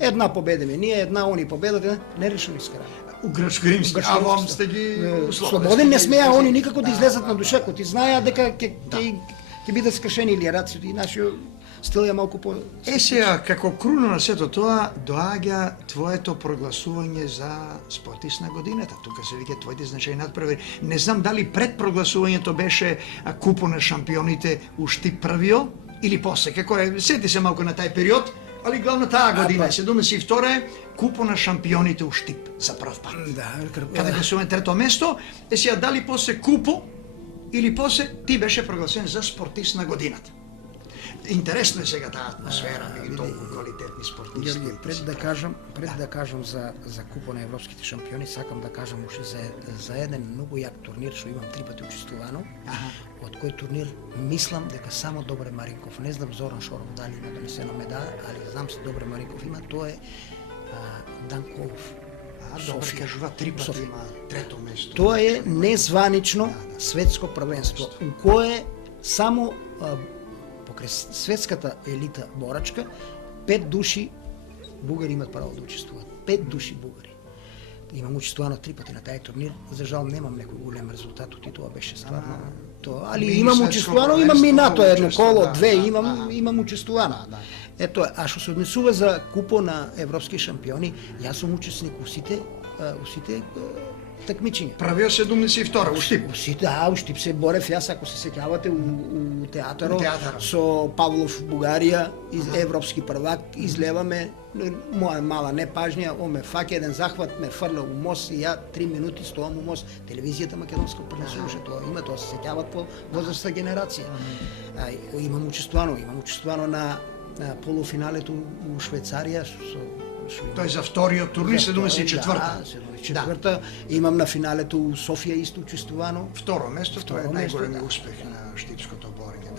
една победиме ние, една они победат, не решили скараме. У Грчко-Римски, а вам сте ги слободен не смеа они никако да излезат на душекот и знаеа дека ќе бидат скршени или раците и нашиот стил е малку по... Сега, како круна на сето тоа, доаѓа твоето прогласување за спортист на годината. Тука се вика твоите значајни надпревари. Не знам дали пред прогласувањето беше купо на шампионите ушти првио или после. Како е, сети се малку на тај период, али главно таа година, 72 е купо на шампионите у Штип за прв пат. Да, Каде гласуваме трето место, сега дали после купо или после ти беше прогласен за спортист на годината. Интересно е сега таа атмосфера, меѓу толку квалитетни спортисти. Георги, пред да кажам за купо на европските шампиони, сакам да кажам уште за еден многу јак турнир што имам 3 пати учествувано. Од кој турнир мислам дека само Добре Маринков, не знам Зоран Шоров дали има донесена медала, али знам се Добре Маринков има, тоа е Данколов. Добре кажува, 3 пати има трето место. Тоа е незванично светско првенство, кое само покрај светската елита борачка, 5 души бугари имат право да учествуваат. 5 души бугари. Имам учествувано 3 пати на тај турнир, за жал немам некој голем резултат, и тоа беше стварно тоа. Али имам учествувано, имам минато едно коло, две, имам учествувано. Ето, а што се однесува за купо на европски шампиони, јас сум учесник у сите такмичења. Правио 72 у Штип. У Штип се борев јас, ако се сеќавате, у театаро со Павлов Бугарија, европски првак, излеваме, моја мала непажња, он ме фаќа еден захват, ме фрла у мост и ја 3 минути стоам у мост. Телевизијата македонска пренесуваше тоа, има тоа, се сеќават по возрастна генерација. Имам учествувано на полуфиналето у Швейцарија со Тој за вториот турнир 74-та. Да, 74-та. Имам на финалето у Софија исто учествувано. Второ место, тоа е најголемиот успех на штипското борење.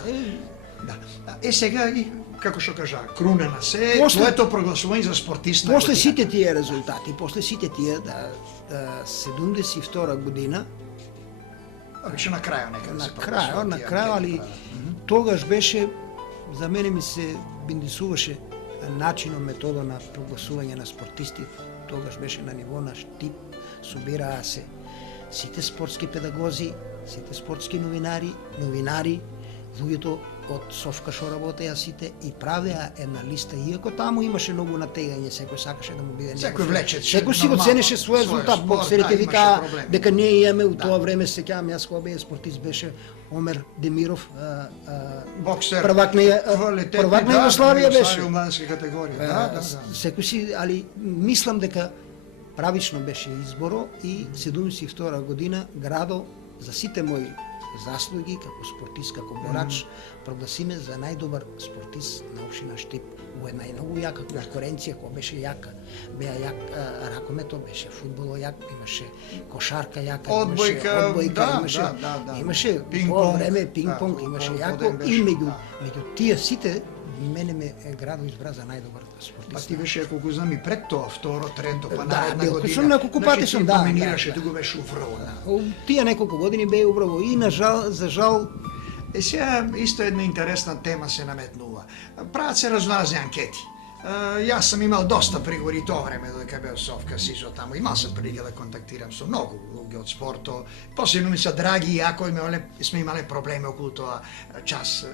Да. Сега и како што кажа, круна на се, твоето прогласување за спортист на после сите тие резултати, после сите тие 72 година, беше на крајот некаде. На крајот, али тогаш беше, за мене ми се биндисуваше начинот, метода на прогласување на спортисти, тогаш беше на ниво на Штип, собираа се сите спортски педагози, сите спортски новинари, луѓето од Совка што работеа сите и правеа една листа, иако таму имаше многу натегање, секој сакаше да му биде секој влечеше. Секој си го ценеше својот резултат, боксерите викаа дека ние имаме у тоа време, сеќавам јас кога беа спортист беше Омер Демиров, боксер, првак на Југославија беше. Младенска категорија. Секој си, али мислам дека правично беше изборо и 72 година градо за сите мои заслуги како спортист, како борач, прогласиме за најдобар спортист на општина Штип. У една многу јака конкуренција која беше јака. Беа јак ракомето, беше фудбало јак, имаше кошарка јака, одбојка, имаше по време пинг-понг, имаше јако и меѓу тие сите мене ме градо избра за најдобар спортист. Па ти беше, колку знам, и пред тоа, второ, трето, па наредна година. Сум неколку пати сум, да. Доминираше, туку беше уврво. Тие неколку години беа уврво и за жал. Сега исто една интересна тема се наметнува. Прават се разноразни анкети. Јас сам имал доста приговори тоа време додека беа Совка Сизо таму. Имал сам прилика да контактирам со многу луѓе од спорто. Посебно ми се драги, иако сме имале проблеми околу тоа час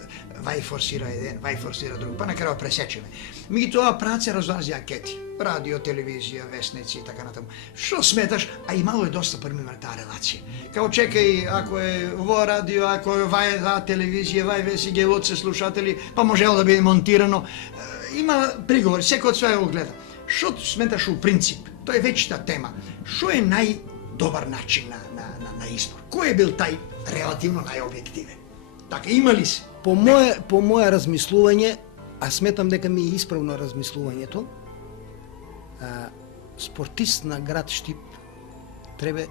вај форсира еден, вај форсира друг, па на крај пресечеме. Меѓутоа прават се разноразни анкети. Радио, телевизија, весници и така натаму. Што сметаш? А имало е доста пример таа релација. Као чекај, ако е во радио, ако е вај телевизија, вај веси гелот се слушатели, па можело да биде монтирано. Има приговори, секој од све го гледа. Што сметаш у принцип? Тоа е вечната тема. Што е најдобар начин на избор? Кој е бил тај релативно најобјективен? Така, има ли се? По моје размислување, а сметам дека ми е исправно размислувањето, спортист на град Штип треба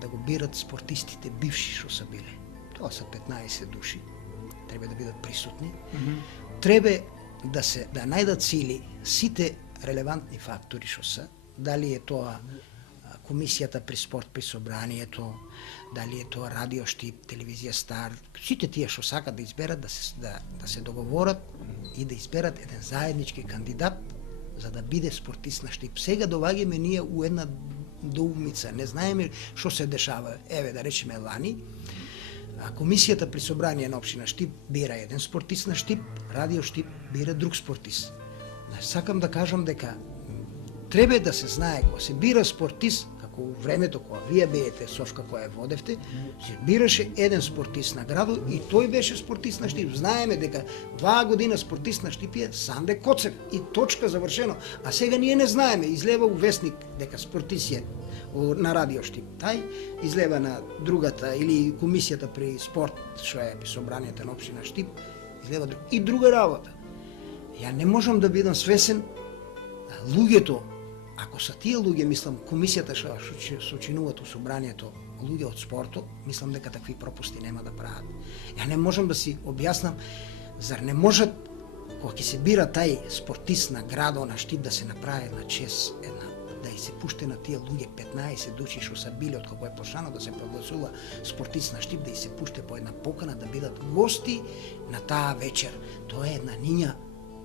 да го бират спортистите бивши што са биле. Тоа са 15 души. Треба да бидат присутни. Треба да најдат сили сите релевантни фактори што се, дали е тоа комисијата при спорт при собранието, дали е тоа Радио Штип, Телевизија Стар, сите тие што сакат да изберат да се договорат и да изберат еден заеднички кандидат за да биде спортист на Штип. Сега доваѓаме ние у една доумица, не знаеме што се дешава. Еве да речеме лани, комисијата при собрание на општина Штип бира еден спортист на Штип, Радио Штип бира друг спортист. Сакам да кажам дека треба да се знае кога се бира спортист, како у времето кога вие беете Совка која ја водевте, се бираше еден спортист на градот и тој беше спортист на Штип. Знаеме дека оваа година спортист на Штип е Санде Коцев и точка завршено. А сега ние не знаеме, излева у вестник дека спортист е на Радио Штип. Тај излева на другата или комисијата при спорт, што е при собранието на општина Штип, излева друг. И друга работа. Ја не можам да бидам свесен луѓето, ако са тие луѓе, мислам, комисијата што сочинуваат у собранието, луѓе од спортот, мислам дека такви пропусти нема да прават. Ја не можам да си објаснам, зар не можат, кога ќе се бира тај спортист на градот на Штип, да се направи една чест, да и се пуште на тие луѓе 15 души што са били од како е почнано да се прогласува спортист на Штип, да и се пуште по една покана да бидат гости на таа вечер. Тоа е една ниња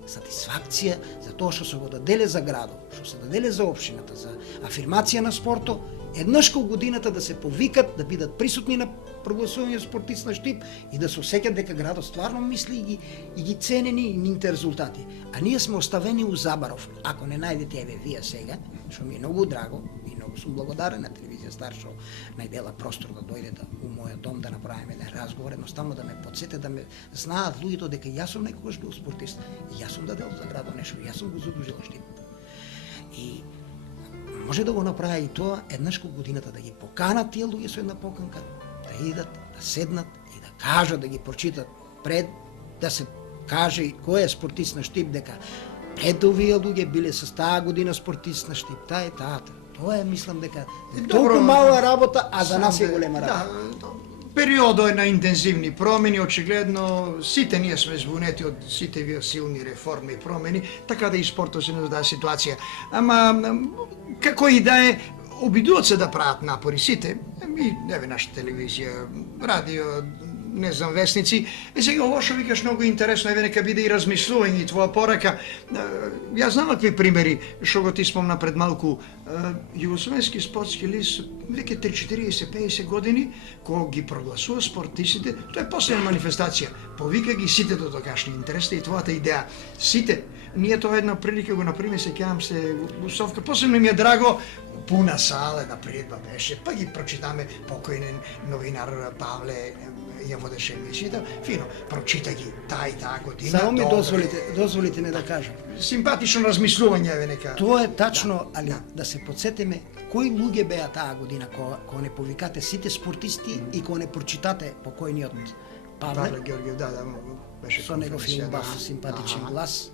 сатисфакција за тоа што се го даделе за градот, што се даделе за општината, за афирмација на спортот, еднаш кога годината да се повикат, да бидат присутни на прогласување спортист на Штип и да се осеќат дека градот стварно мисли и ги ценени нивните резултати. А ние сме оставени у забаров. Ако не најдете еве вие сега, што ми е многу драго и многу сум благодарен на Телевизија Стар што најдела простор да дојде у мојот дом да направиме еден разговор, едноставно да ме потсете, да ме знаат луѓето дека јас сум некогаш бил спортист и јас сум дадел за градот нешто, јас сум го задужил Штип. И може да го направи и тоа еднаш кога годината да ги поканат тие луѓе со една поканка, да идат, да седнат и да кажат, да ги прочитат пред да се каже кој е спортист на Штип, дека пред овие луѓе биле со таа година спортист на Штип, таа е таата. Тоа е, мислам дека толку мала работа, а за нас е голема работа. Да, периодот е на интензивни промени, очигледно сите ние сме збунети од сите вие силни реформи и промени, така да и спортот се наоѓа ситуација. Ама како и да е, обидуваат се да прават напори сите, и еве нашата телевизија, радио, не знам, вестници. Сега ово што викаш многу интересно, еве нека биде и размислување и твоја порака. Јас знам какви примери, што го ти спомна пред малку. Југословенски спортски лист веќе 30-40-50 години, кога ги прогласува спортистите, тоа е последна манифестација. Повика ги сите до тогашни интереси и твојата идеја. Сите. Ние тоа една прилика го направиме, сеќавам се у Совка. Посебно ми е драго, пуна сала, една предба беше, па ги прочитаме покојен новинар Павле, ја водеше емисијата, фино, прочита ги таа и таа година. Само ми дозволите не да кажам. Симпатично размислување, еве нека. Тоа е тачно, али да се потсетиме кои луѓе беа таа година кога не повикате сите спортисти и кога не прочитате покојниот Павле Георгиев, да, беше со негов убав симпатичен глас.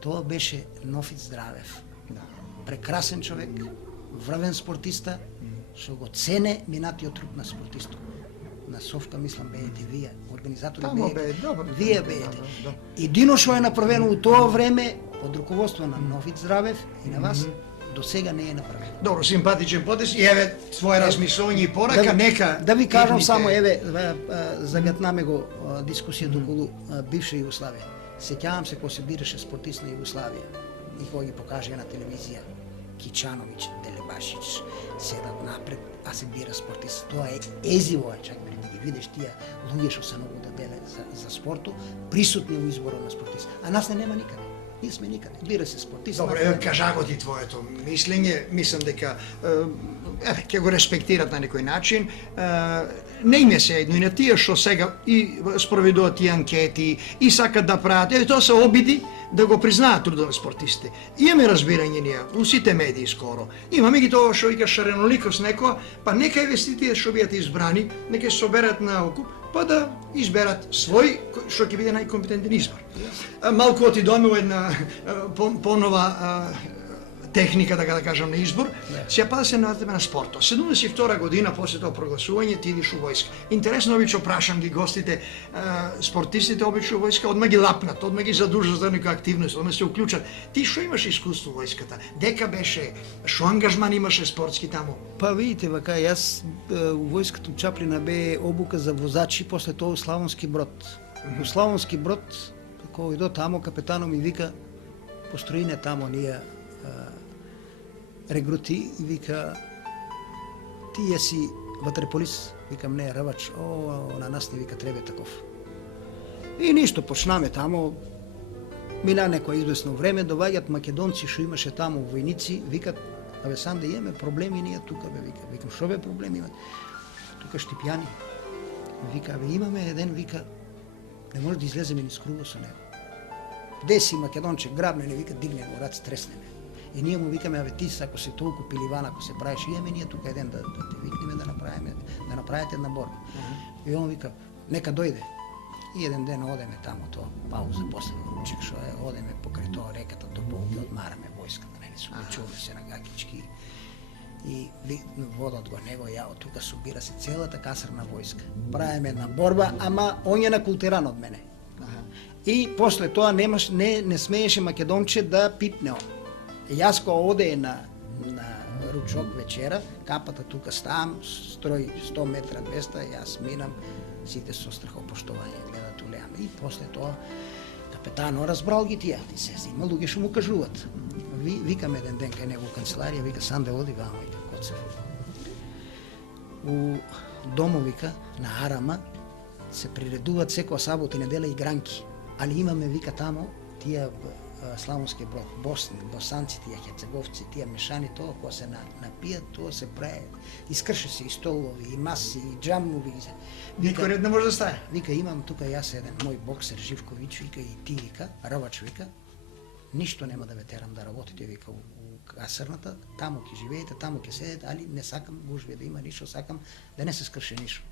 Тоа беше Нофит Здравев. Прекрасен човек, врвен спортиста, што го цене минатиот труд на спортистот. На Совка, мислам, беете вие, организатори беете, вие беете. Едино што е направено у тоа време, под руководство на Нофит Здравев и на вас, до сега не е направено. Добро, симпатичен потез и еве твое размислување и порака, нека... Да ви кажам само, еве, загатнаме го дискусијата околу бивша Југославија. Сеќавам се кога се бираше спортист на Југославија и кога ги покажа на телевизија Кичановиќ, Делебашиќ седат напред, а се бира спортист. Тоа е езиво, чак да ги видиш тие луѓе што се многу да деле за спортот, присутни во изборот на спортист. А нас не нема никаде. Ние сме никаде. Бира се спортист. Добре, кажа го ти твоето мислење, мислам дека еве ќе го респектират на некој начин. Не им е се едно и на тие што сега и спроведуваат тие анкети и сакат да прават. Еве тоа се обиди да го признаат трудот на спортистите. Имаме разбирање ние, у сите медии скоро. Имаме ги тоа што вика шареноликост некоја, па нека инвеститите што бидат избрани, нека се соберат на окуп, па да изберат свој, што ќе биде најкомпетентен избор. Малку отидоме во една понова техника, да кажам, на избор, сега па да се навратиме на спортот. 72 година после тоа прогласување ти идиш у војска. Интересно обично прашам ги гостите, спортистите обично у војска одма ги лапнат, одма ги задужат за некоја активност, одма се уклучат. Ти што имаш искуство во војската? Дека беше, што ангажман имаше спортски таму? Па видите, вака, јас у војската у Чаплина бе обука за возачи, после тоа у Славонски Брод. У Славонски Брод, кога идо тамо, капетано ми вика, построине тамо ние регрути, вика, ти јаси ватреполист, викам не, рвач, на нас не вика треба таков. И ништо, почнаме тамо, мина некој известно време, доваѓат македонци што имаше тамо војници, викат, абе сам да имаме проблеми ние тука, бе, вика. Викам, што бе проблеми имаме? Тука штипјани. Вика, абе имаме еден, вика, не може да излеземе низ круго со него. Деси македонче, грабне, не вика, дигне го рац, тресне ме. И ние му викаме, абе ти, ако си толку пиливан, ако се правиш, имаме ние тука еден да те викнеме да направите една борба. И он вика, нека дојде. И еден ден одеме тамо тоа, пауза после учек што е, одеме покрај тоа реката до Болги, одмараме војската, не су чували се на гакички. И водат го него, ја од тука собира се целата касарна војска. Правиме една борба, ама он е накултиран од мене. И после тоа не смееше македонче да пипне он. Јас кога оде на ручок вечера, капата тука ставам, строј 100 метра 200, јас минам, сите со страхопоштување гледат улеаме. И после тоа капетано разбрал ги тие, ти се има луѓе што му кажуваат. Викам еден ден кај него канцеларија, вика Санде оди вамо, вика Коцев. У домовика на Арама се приредуваат секоја сабота и неделя игранки, али имаме вика тамо тие Славонски Брод, босанци, тие херцеговци, тие мешани, тоа кога се напијат, тоа се прави. Искрше се и столови, и маси, и џамови. Никој ред не може да стае. Вика, имам тука јас еден мој боксер Живковиќ, вика, и ти, вика, рвач, вика, ништо нема да ве терам да работите, вика, у касарната, тамо ќе живеете, тамо ќе седете, али не сакам гужве да има ништо, сакам да не се скрше ништо.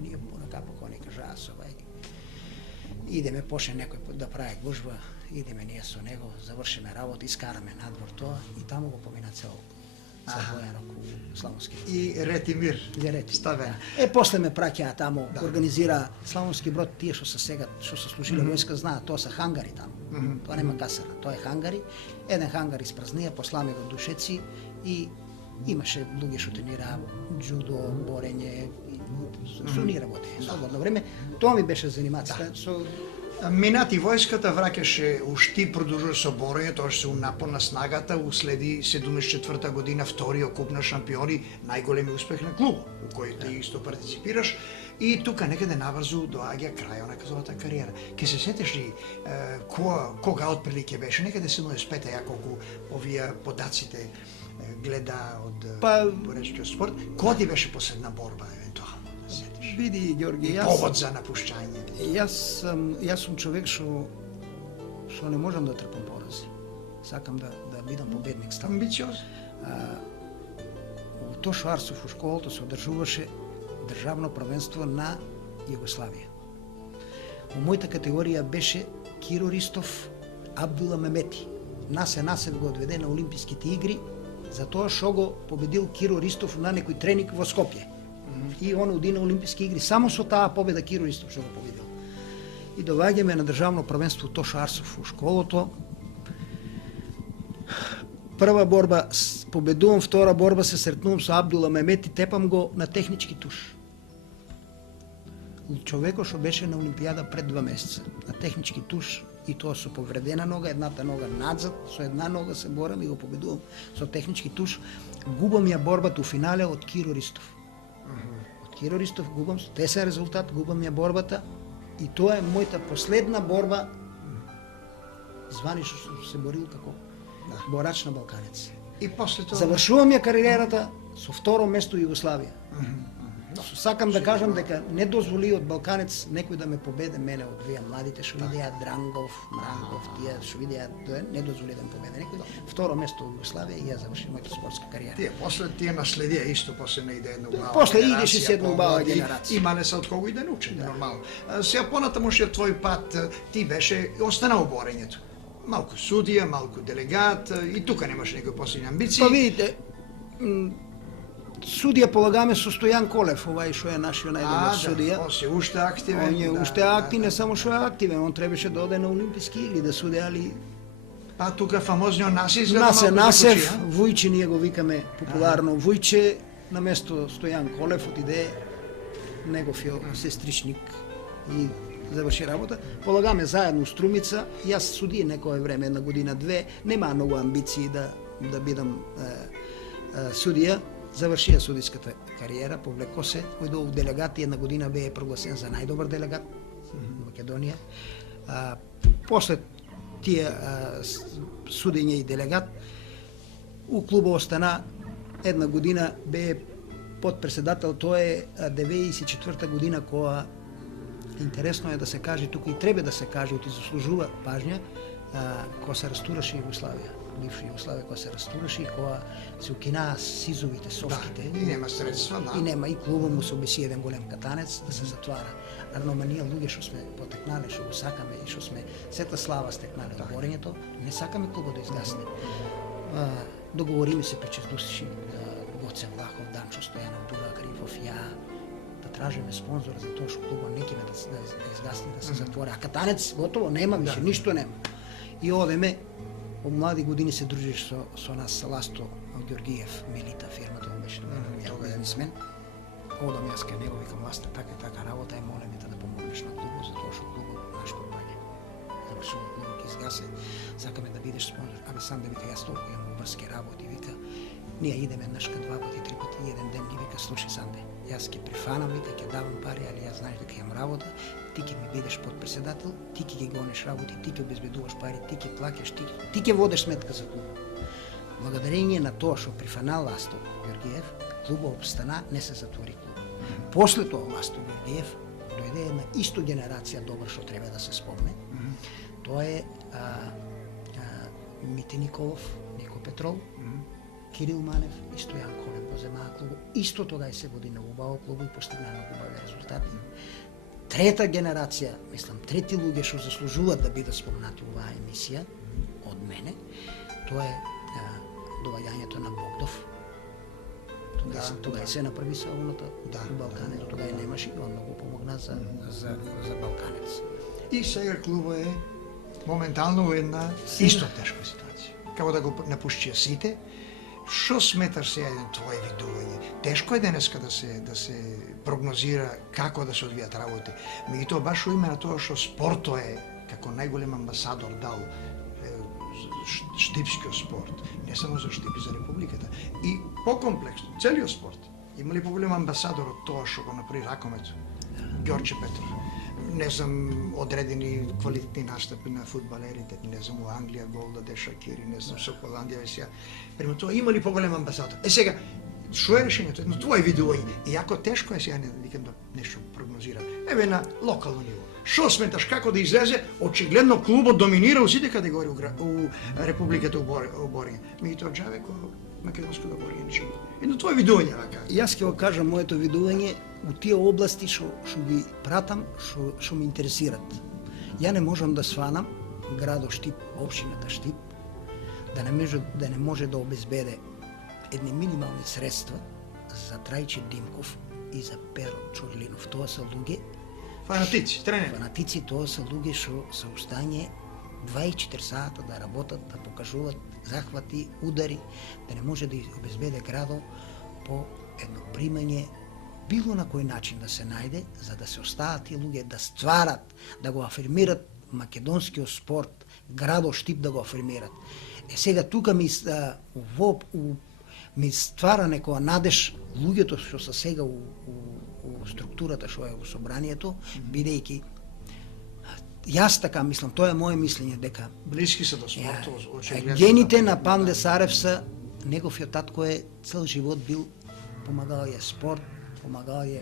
И ние понакапо кога не кажа, идеме, почне некој да прави гужва, идеме ние со него, завршиме работа, искараме надвор тоа и таму го помина цел војен рок у Славонски. И ред и мир. Ставен. После ме праќаа тамо, организира Славонски Брод, тие што се сега, што се служили војска знаат, тоа се хангари таму. Тоа нема касарна, тоа е хангари. Еден хангар испразнија, посламе го душеци и имаше луѓе што тренираа џудо, борење, со ние работеја. Слободно време, тоа ми беше занимацијата со Минати војската враќаше ушти, продолжува со борење, тоа се напор на снагата, уследи 74 година вториот куп на шампиони, најголеми успех на клуб, у кој ти исто партиципираш, и тука некаде наврзу доаѓа крајот на твојата кариера. Ке се сетиш ли кога отприлике беше, некаде 75-та, ја колку овие подаците гледа од боречкиот спорт, кога ти беше последна борба евентуално? Види, Ѓорги, повод за напуштање. Јас сум човек што не можам да трпам порази. Сакам да бидам победник стално. Амбициоз. У Тошо Арсов у школата се одржуваше државно првенство на Југославија. У мојата категорија беше Киро Ристов, Абдула Мемети. Насев го одведе на Олимписките игри за тоа што го победил Киро Ристов на некој тренинг во Скопје. И он оди на Олимписки игри само со таа победа Киро Ристов што го победил. И доваѓаме на државно првенство Тошо Арсов у школото. Прва борба победувам, втора борба се сретнувам со Абдула Мемети, тепам го на технички туш. Човекот што беше на Олимпијада пред 2 месеца, на технички туш, и тоа со повредена нога, едната нога надзад, со една нога се борам и го победувам со технички туш. Губам ја борбата у финале од Киро Ристов. Од Киро Ристов губам, со тесен резултат, губам ја борбата и тоа е мојата последна борба званично што се борил како борач на Балканец. И после тоа завршувам ја кариерата со второ место Југославија. Сакам да кажам дека не дозволи од Балканец некој да ме победе мене од вие младите што видеа Дрангов, Мрангов, тие што видеа, не дозволи да ме победе некој. Второ место во Југославија и ја завршив мојата спортска кариера. После тие наследија исто после не иде една убава. После идеш и се една убава генерација. Има не се од кого и да научи, нормално. Сега понатаму што твој пат ти беше остана во борењето. малку судија, малку делегат, и тука немаше некои посебни амбиции. Па видите, судија полагаме со Стојан Колев, овај што е нашиот најдобар судија. Он се уште активен. Он е уште активен, не само што е активен, он требаше да оде на Олимписки игри да суди, али Па тука фамозниот Насе изгледа Насев, Вујче, ние го викаме популарно Вујче, на место Стојан Колев отиде негов сестричник и заврши работа. Полагаме заедно Струмица, јас суди некое време, една година, две, нема многу амбиции да бидам судија. Завршија судиската кариера, повлеко се, дојдов делегат и една година бе прогласен за најдобар делегат во Македонија. После тие судење и делегат, у клубот остана една година бе подпредседател, тоа е 94-та година, која интересно е да се каже тука и треба да се каже, оти заслужува пажња, кога се растураше Југославија, бивша Југославија, кога се растураше и кога се укинаа сизовите, софките. И нема средства, да. И нема, и клубот му се обеси еден голем катанец да се затвара. Наравно, ние луѓе што сме потекнале, што го сакаме и што сме сета слава стекнале во борењето, не сакаме клубот да изгасне. Договориме се причездусиши Гоце Влахов, Данчо Стојанов, Дуга Грифов, ја, да тражиме спонзор за тоа што клубот не ќе да изгасне, да се затвори. А катанец готово нема више, ништо нема. И одеме, во млади години се дружиш со нас Ласто Ѓоргиев, Мелита фирмата, он беше бизнисмен. Одам јас кај него, викам Ласто, така работа, молам те да помогнеш на клубот, затоа што клубот наш компања завршува клубот ќе изгасе, сакаме да бидеш спонзор. Абе сам да вика, јас толку имам брски работи, вика, ние идеме еднашка, два пати, три пати, еден ден, и вика, слушај Санде, јас ќе прифанам, вика, ќе давам пари, али јас знаеш дека имам работа, ти ќе ми бидеш подпредседател, ти ќе ги гониш работи, ти ќе обезбедуваш пари, ти ќе плаќаш, ти ќе водиш сметка за клубот. Благодарение на тоа што прифана Ласто Ѓоргиев, клубот обстана, не се затвори клуб. После тоа Ласто Ѓоргиев дојде една исто генерација добра што треба да се спомне. Тоа е Мите Николов, Нико Петрол, Кирил Манев и Стојан Колев го земаа клубот. Исто тога и се води на убаво клубот и постигна на убави резултати. Трета генерација, мислам, трети луѓе што заслужуваат да бидат спомнати во оваа емисија од мене, тоа е доаѓањето на Богдов. Тога и се направи се овното у Балканец, тога и немаше, он многу помогна за Балканец. И сега клубот е моментално во една исто тешка ситуација. Како да го напушчија сите, што сметаш сега еден твое видување? Тешко е денеска да се прогнозира како да се одвијат работи. Меѓутоа баш во име на тоа што спортот е како најголем амбасадор дал штипскиот спорт, не само за штип, за републиката, и покомплексно, целиот спорт. Има ли поголем амбасадор од тоа што го направи ракомет? Ѓорче Петров. Не знам, одредени квалитетни настапи на фудбалерите, не знам, у Англија гол да де Шакири, не знам, со Холандија ве сега. Према тоа, има ли поголем амбасадор? Сега, што е решението? Едно твое видување. Иако тешко е сега не да викам да нешто прогнозирам. Еве на локално ниво. Што сметаш како да излезе? Очигледно клубот доминира у сите категории у републиката у борење. Меѓутоа џаве кој македонско да борење ничего. Едно твое видување вака. Јас ќе го кажам моето видување у тие области што ги пратам, што ме интересираат. Ја не можам да сванам градот Штип, општината Штип, да не може да обезбеде едни минимални средства за Трајче Димков и за Перо Чорлинов. Тоа се луѓе фанатици, тренери. Фанатици, тоа се луѓе што се устање 24 сата да работат, да покажуваат захвати, удари, да не може да обезбеде градот по едно примање, било на кој начин да се најде, за да се остават тие луѓе да стварат, да го афирмират македонскиот спорт, градот Штип да го афирмират. Сега тука ми ствара некоја надеж луѓето што се сега у структурата што е во собранието, бидејќи јас така мислам, тоа е мое мислење дека блиски се до спортот, очигледно. Гените на Панде Сарев се, неговиот татко е цел живот бил помагал е спорт, помагал е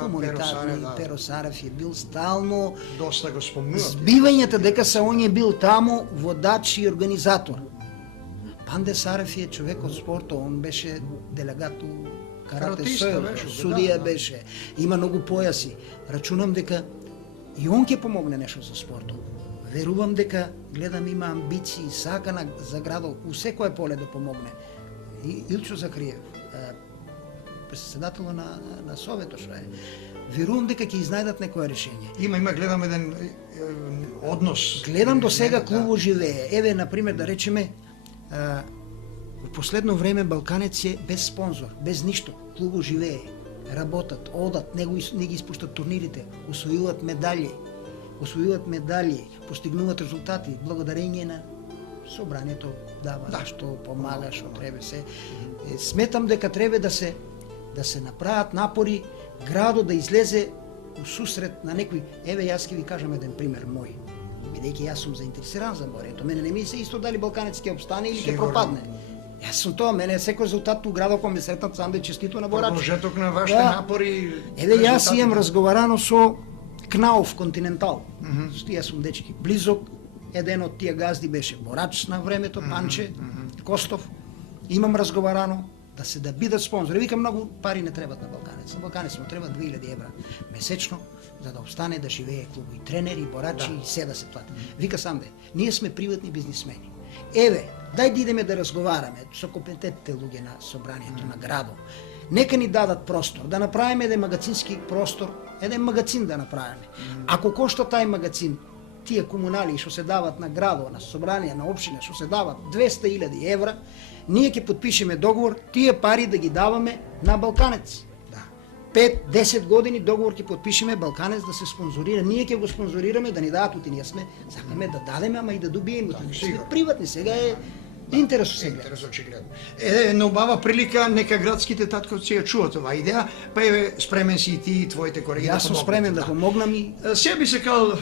хуманитарни, Перо Сарев е бил стално доста го спомнувам. Збивањата дека се он е бил таму водач и организатор. Панде Сарев е човек од спортот, он беше делегат у Карате Сојуз, судија беше, има многу појаси. Рачунам дека и он ќе помогне нешто за спортот. Верувам дека гледам има амбиции, сака за градот у секое поле да помогне. И Илчо Закриев, председател на Советот, што е. Верувам дека ќе изнајдат некое решение. Има, гледам еден однос. Гледам до сега клубот живее. Еве, например, да речеме, во последно време Балканец е без спонзор, без ништо. Клубот живее, работат, одат, не ги испуштат турнирите, освојуваат медали, постигнуваат резултати благодарение на собранието дава што помага, што треба се. Сметам дека треба да се направат напори градот да излезе у сусрет на некои. Еве, јас ќе ви кажам еден пример мој. Бидејќи јас сум заинтересиран за морењето, мене не ми се исто дали Балканец ќе обстане или ќе пропадне. Јас сум тоа, мене секој резултат у градот кој ме сретнат сам да честито на борачи. Продолжеток на вашите напори. Еве, јас имам разговарано со Кнауф Континентал. Јас сум дечки близок. Еден од тие газди беше борач на времето, Панче Костов. Имам разговарано да бидат спонзори. Викам, многу пари не требат на Балканец. На Балканец му треба 2000 евра месечно за да обстане да живее клуб. И тренери, и борачи, и се да се плати. Вика сам ние сме приватни бизнисмени. Еве, дај да идеме да разговараме со компетентните луѓе на собранието на градот. Нека ни дадат простор, да направиме еден магазински простор, еден магазин да направиме. Ако кошта тај магазин, тие комунали што се дават на градот, на собрание, на општина, што се дават 200.000 евра, ние ќе подпишеме договор, тие пари да ги даваме на Балканец. 5-10 години договор ќе подпишеме Балканец да се спонзорира. Ние ќе го спонзорираме, да ни дадат ути. Ние сакаме да дадеме, ама и да добиеме. Приватни, сега е интересно се гледа. Интерес очигледно. Една убава прилика, нека градските татковци ја чуат оваа идеја, па е спремен си и ти и твоите колеги да помогнат. Јас сум спремен да помогнам и... Сега би се кал,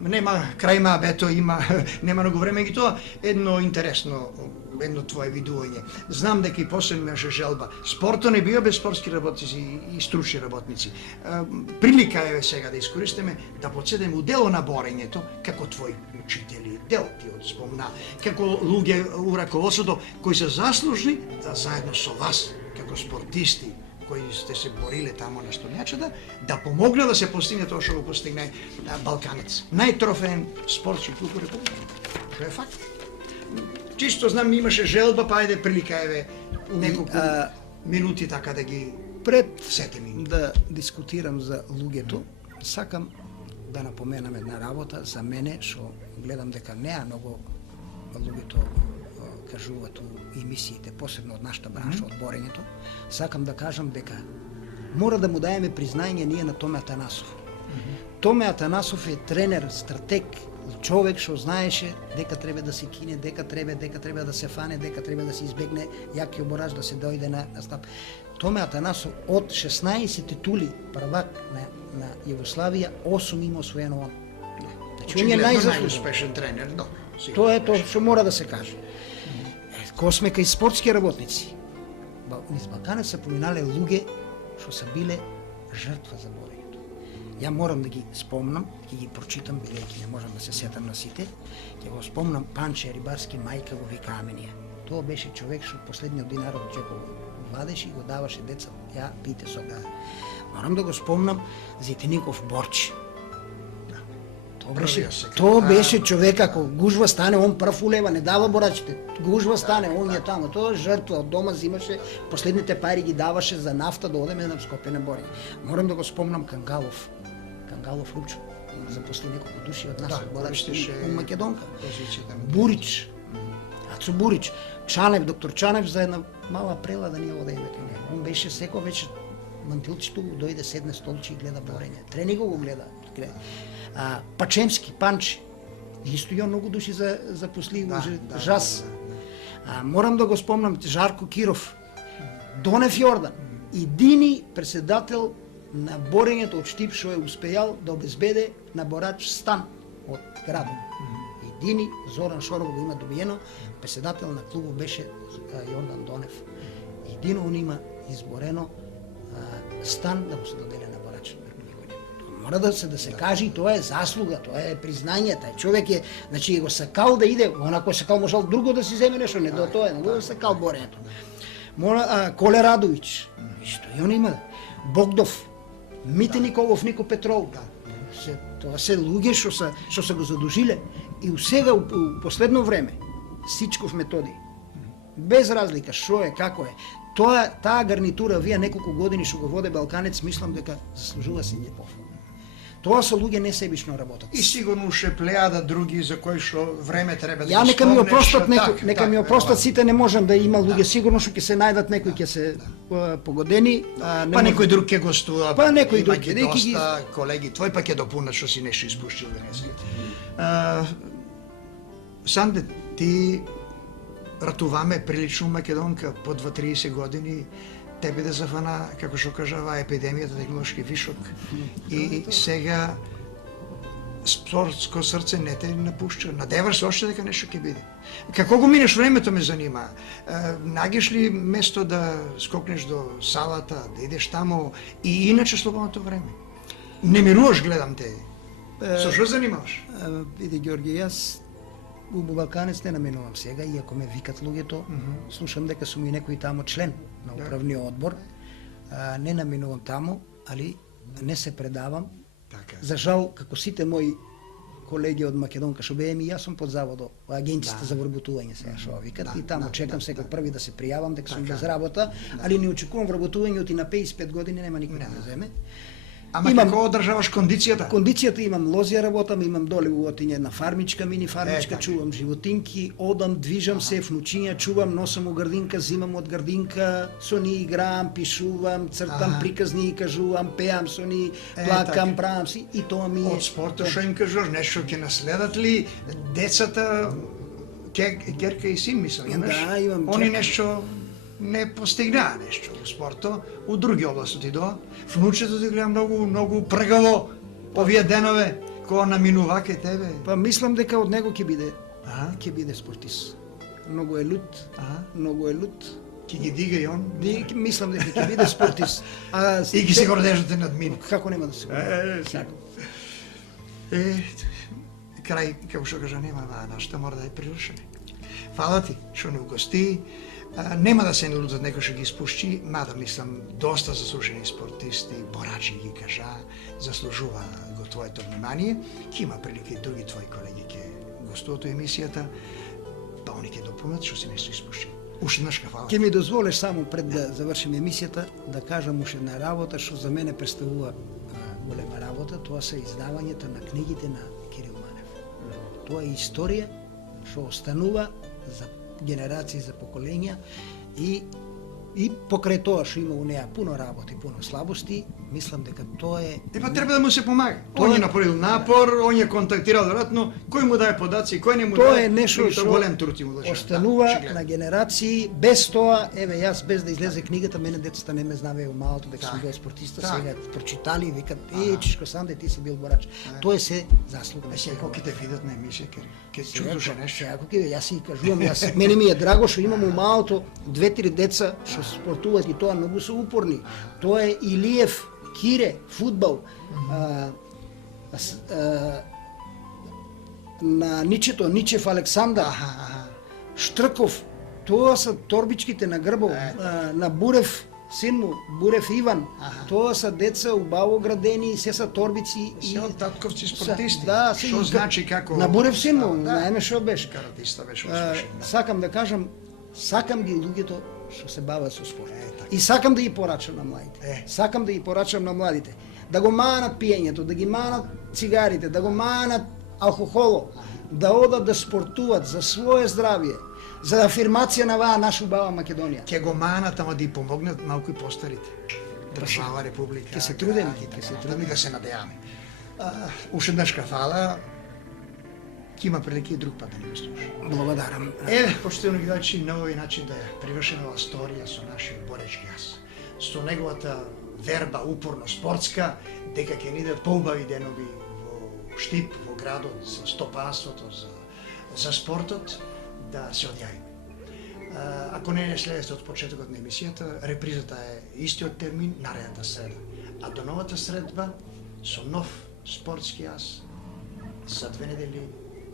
нема крајма, бето има, нема многу време ги тоа, едно твое видување. Знам дека и после имаше желба. Спортот не био без спортски работници и стручни работници. Прилика е сега да искористиме, да подседеме у дело на борењето, како твои учители, дел ти од спомна, како луѓе у раководството кои се заслужни да заедно со вас, како спортисти, кои сте се бориле тамо на столјачата, да помогне да се постигне тоа што го постигне Балканец. Најтрофеен спортски клуб у Република. Тоа е факт. Чисто знам, имаше желба, па ајде прилика еве неколку минути така да ги сетим. Да дискутирам за луѓето, сакам да напоменам една работа за мене, што гледам дека неа многу луѓето кажуваат у емисиите, посебно од нашата бранша, од борењето. Сакам да кажам дека мора да му даеме признање ние на Томе Атанасов. Томе Атанасов е тренер, стратег, човек што знаеше дека треба да се кине, дека треба да се фане, дека треба да се избегне јакиот борач да се дојде на стап. Томе Атанасов од 16 титули првак на Југославија, 8 има освоено он. Значи, он е најуспешен тренер, да. Тоа е тоа што мора да се каже. Кога сме кај спортски работници, низ Балканец се поминале луѓе што се биле жртва за борењето. Ја морам да ги спомнам, ќе ги прочитам, бидејќи не можам да се сетам на сите, ќе го спомнам Панче Рибарски, мајка го вика Аменија. Тоа беше човек што последниот динар од џепот вадеше и го даваше деца. Ја пите со га. Морам да го спомнам Зитеников Борчи. Тоа беше човек, ако гужва стане, он прв улева, не дава борачите. Гужва стане, он е тамо. Тоа жртва од дома взимаше, последните пари ги даваше за нафта да одеме на Скопје на борење. Морам да го спомнам Кангалов Ручо. Запосли неколку души од нас, борачите у Македонка. Бурич, Ацо Бурич, Чанев, доктор Чанев за една мала прела да ние одеме кај него. Он беше секој вечер мантилчето дојде седне столче и гледа борење. Тренинг го гледа. Пачемски, Панче, исто ја многу души запосли жас. Морам да го спомнам Жарко Киров, Донев Јордан, едини председател на борењето од Штип што е успејал да обезбеде на борач стан од градот. Едини Зоран Шоров го има добиено, председател на клубот беше Јордан Донев. Едино он има изборено стан да му се доделе на борач. Мора да се каже и тоа е заслуга, тоа е признање, тај човек е, значи го сакал да иде, онако сакал можел друго да си земе нешто, не до тоа, него го сакал борењето. Коле Радовиќ, што и он има, Богдов, Мите Николов, Нико Петров, Тоа се луѓе што се го задужиле и сега у последно време Сичков Методи, без разлика што е, како е, таа гарнитура вие неколку години што го воде Балканец, мислам дека заслужува сиње пофал. Тоа се луѓе не себично работат. И сигурно ше плејада други за кои што време треба да Ја ги нека ми спомнеш, опростат така, нека ми така, опростат ова. сите, не можам да има луѓе сигурно што ќе се најдат некои ќе се погодени, Па некој друг ќе гостува. Па некој друг, има ги неки ги- доста колеги твој па ќе допунат што си нешто испуштил денеска. Санде, ти ратуваме прилично македонка по 2-30 години, тебе да зафана, како што кажава, епидемијата, технолошки вишок, и сега спортско срце не те напушча. Надеваш се още дека нешто ќе биде. Како го минеш времето ме занима. Наѓеш ли место да скокнеш до салата, да идеш таму и иначе слободното време? Не мируваш, гледам те. Со што занимаваш? Види Ѓорги, јас у Балканец не наменувам сега, иако ме викат луѓето, слушам дека сум и некој тамо член на управниот одбор, не наменувам таму, али не се предавам. Така. За жал, како сите мои колеги од Македонка што беем, и јас сум под заводо, агенцијата за вработување сега што викат, и таму чекам секој први да се пријавам, дека сум без работа, али не очекувам вработувањето и на 55 години нема никој да ме земе. Ама како одржаваш кондицијата? Кондицијата имам, лозија работам, имам доле у Отиње една фармичка, мини фармичка, така. чувам животинки, одам, движам се, внучиња чувам, носам у грдинка, зимам од грдинка, со ни играам, пишувам, цртам приказни, кажувам, пеам со ни, плакам, правам си и тоа ми е. Од спортот што им кажуваш, нешто ќе наследат ли децата, ќерка и син, мислам, имаш? Да, имам Они ќерка. нешто не постигнаа нешто у спортот, у други области отидоа. Внучето ти гледа многу пргаво овие денове, кога наминува кај тебе. Па мислам дека од него ќе Аха. биде спортист. Многу е лут, Аха. многу е лут. Ќе ги дига и он. Мислам дека ќе биде спортист. И ги се гордееш да те надмине. Како нема да се Сигурно. Крај, како што кажа, нема, нашата мора да е привршене. Фала ти што не угости. Нема да се не лутат некој што ги испушчи, мада мислам доста заслужени спортисти, борачи ги кажа, заслужува го твоето внимание. Ќе има прилика и други твои колеги ќе гостуваат у емисијата, па они ќе допунат што се нешто испушчи. Уште еднаш фала. Ќе ми дозволиш само пред да завршиме емисијата да кажам уште една работа што за мене представува голема работа, тоа се издавањето на книгите на Кирил Манев. Тоа е историја што останува за генерации, за поколенја и покрај тоа што има у неа пуно работи, пуно слабости, мислам дека тоа е. Епа треба да му се помага. Тоа Он е- е направил напор, он е контактирал веројатно, кој му дае подаци, кој не му Тоа дае. е нешто меѓутоа што голем труд им уложил. останува Да, очигледно. на генерации. Без тоа, еве јас без да излезе книгата, мене децата не ме знавеа у малото дека сум Така. бил спортиста, Така. сега прочитали и викат: Чичко Санде, ти си бил борач." Тоа е се заслуга на Сега секој. ќе те видат на емисија, ќе чудуше нешто. Сега ако ќе јас си кажувам, мене ми е драго што имам у малото 2-3 деца што спортуваат и тоа многу се упорни. Тоа е Илиев, Кире, фудбал. На Ничев Александар. Штрков, тоа се торбичките на Грбов, на Бурев, син му, Бурев Иван. Тоа се деца убаво градени, се са торбици и Се од татковци спортисти. Да, Што значи како на Бурев син му, Да. наеме што беше. Каратиста беше успешен. Сакам да кажам, сакам ги луѓето што се бават со спорт. така. И сакам да ги порачам на младите. Сакам да ги порачам на младите. Да го манат пиењето, да ги манат цигарите, да го манат алкохоло, да одат да спортуват за свое здравје, за афирмација на оваа наша убава Македонија. Ќе го манат, ама да и помогнат малку и постарите. Држава, република. Ќе се трудиме, ќе се трудиме да се надејаме. Уште еднашка фала. Ќе има прилика и друг пат да ни го слуша. Благодарам. Поштено гледачи, на овој начин да ја привршена ова сторија со нашиот боречки јас. Со неговата верба упорно спортска, дека ќе ни дадат поубави денови во Штип, во градот, за стопанството, за спортот, да се одјави. Ако не следите од почетокот на емисијата, репризата е истиот термин, наредната среда. А до новата средба, со нов спортски јас, за 2 недели,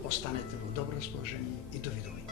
останете во добро расположение и довидување.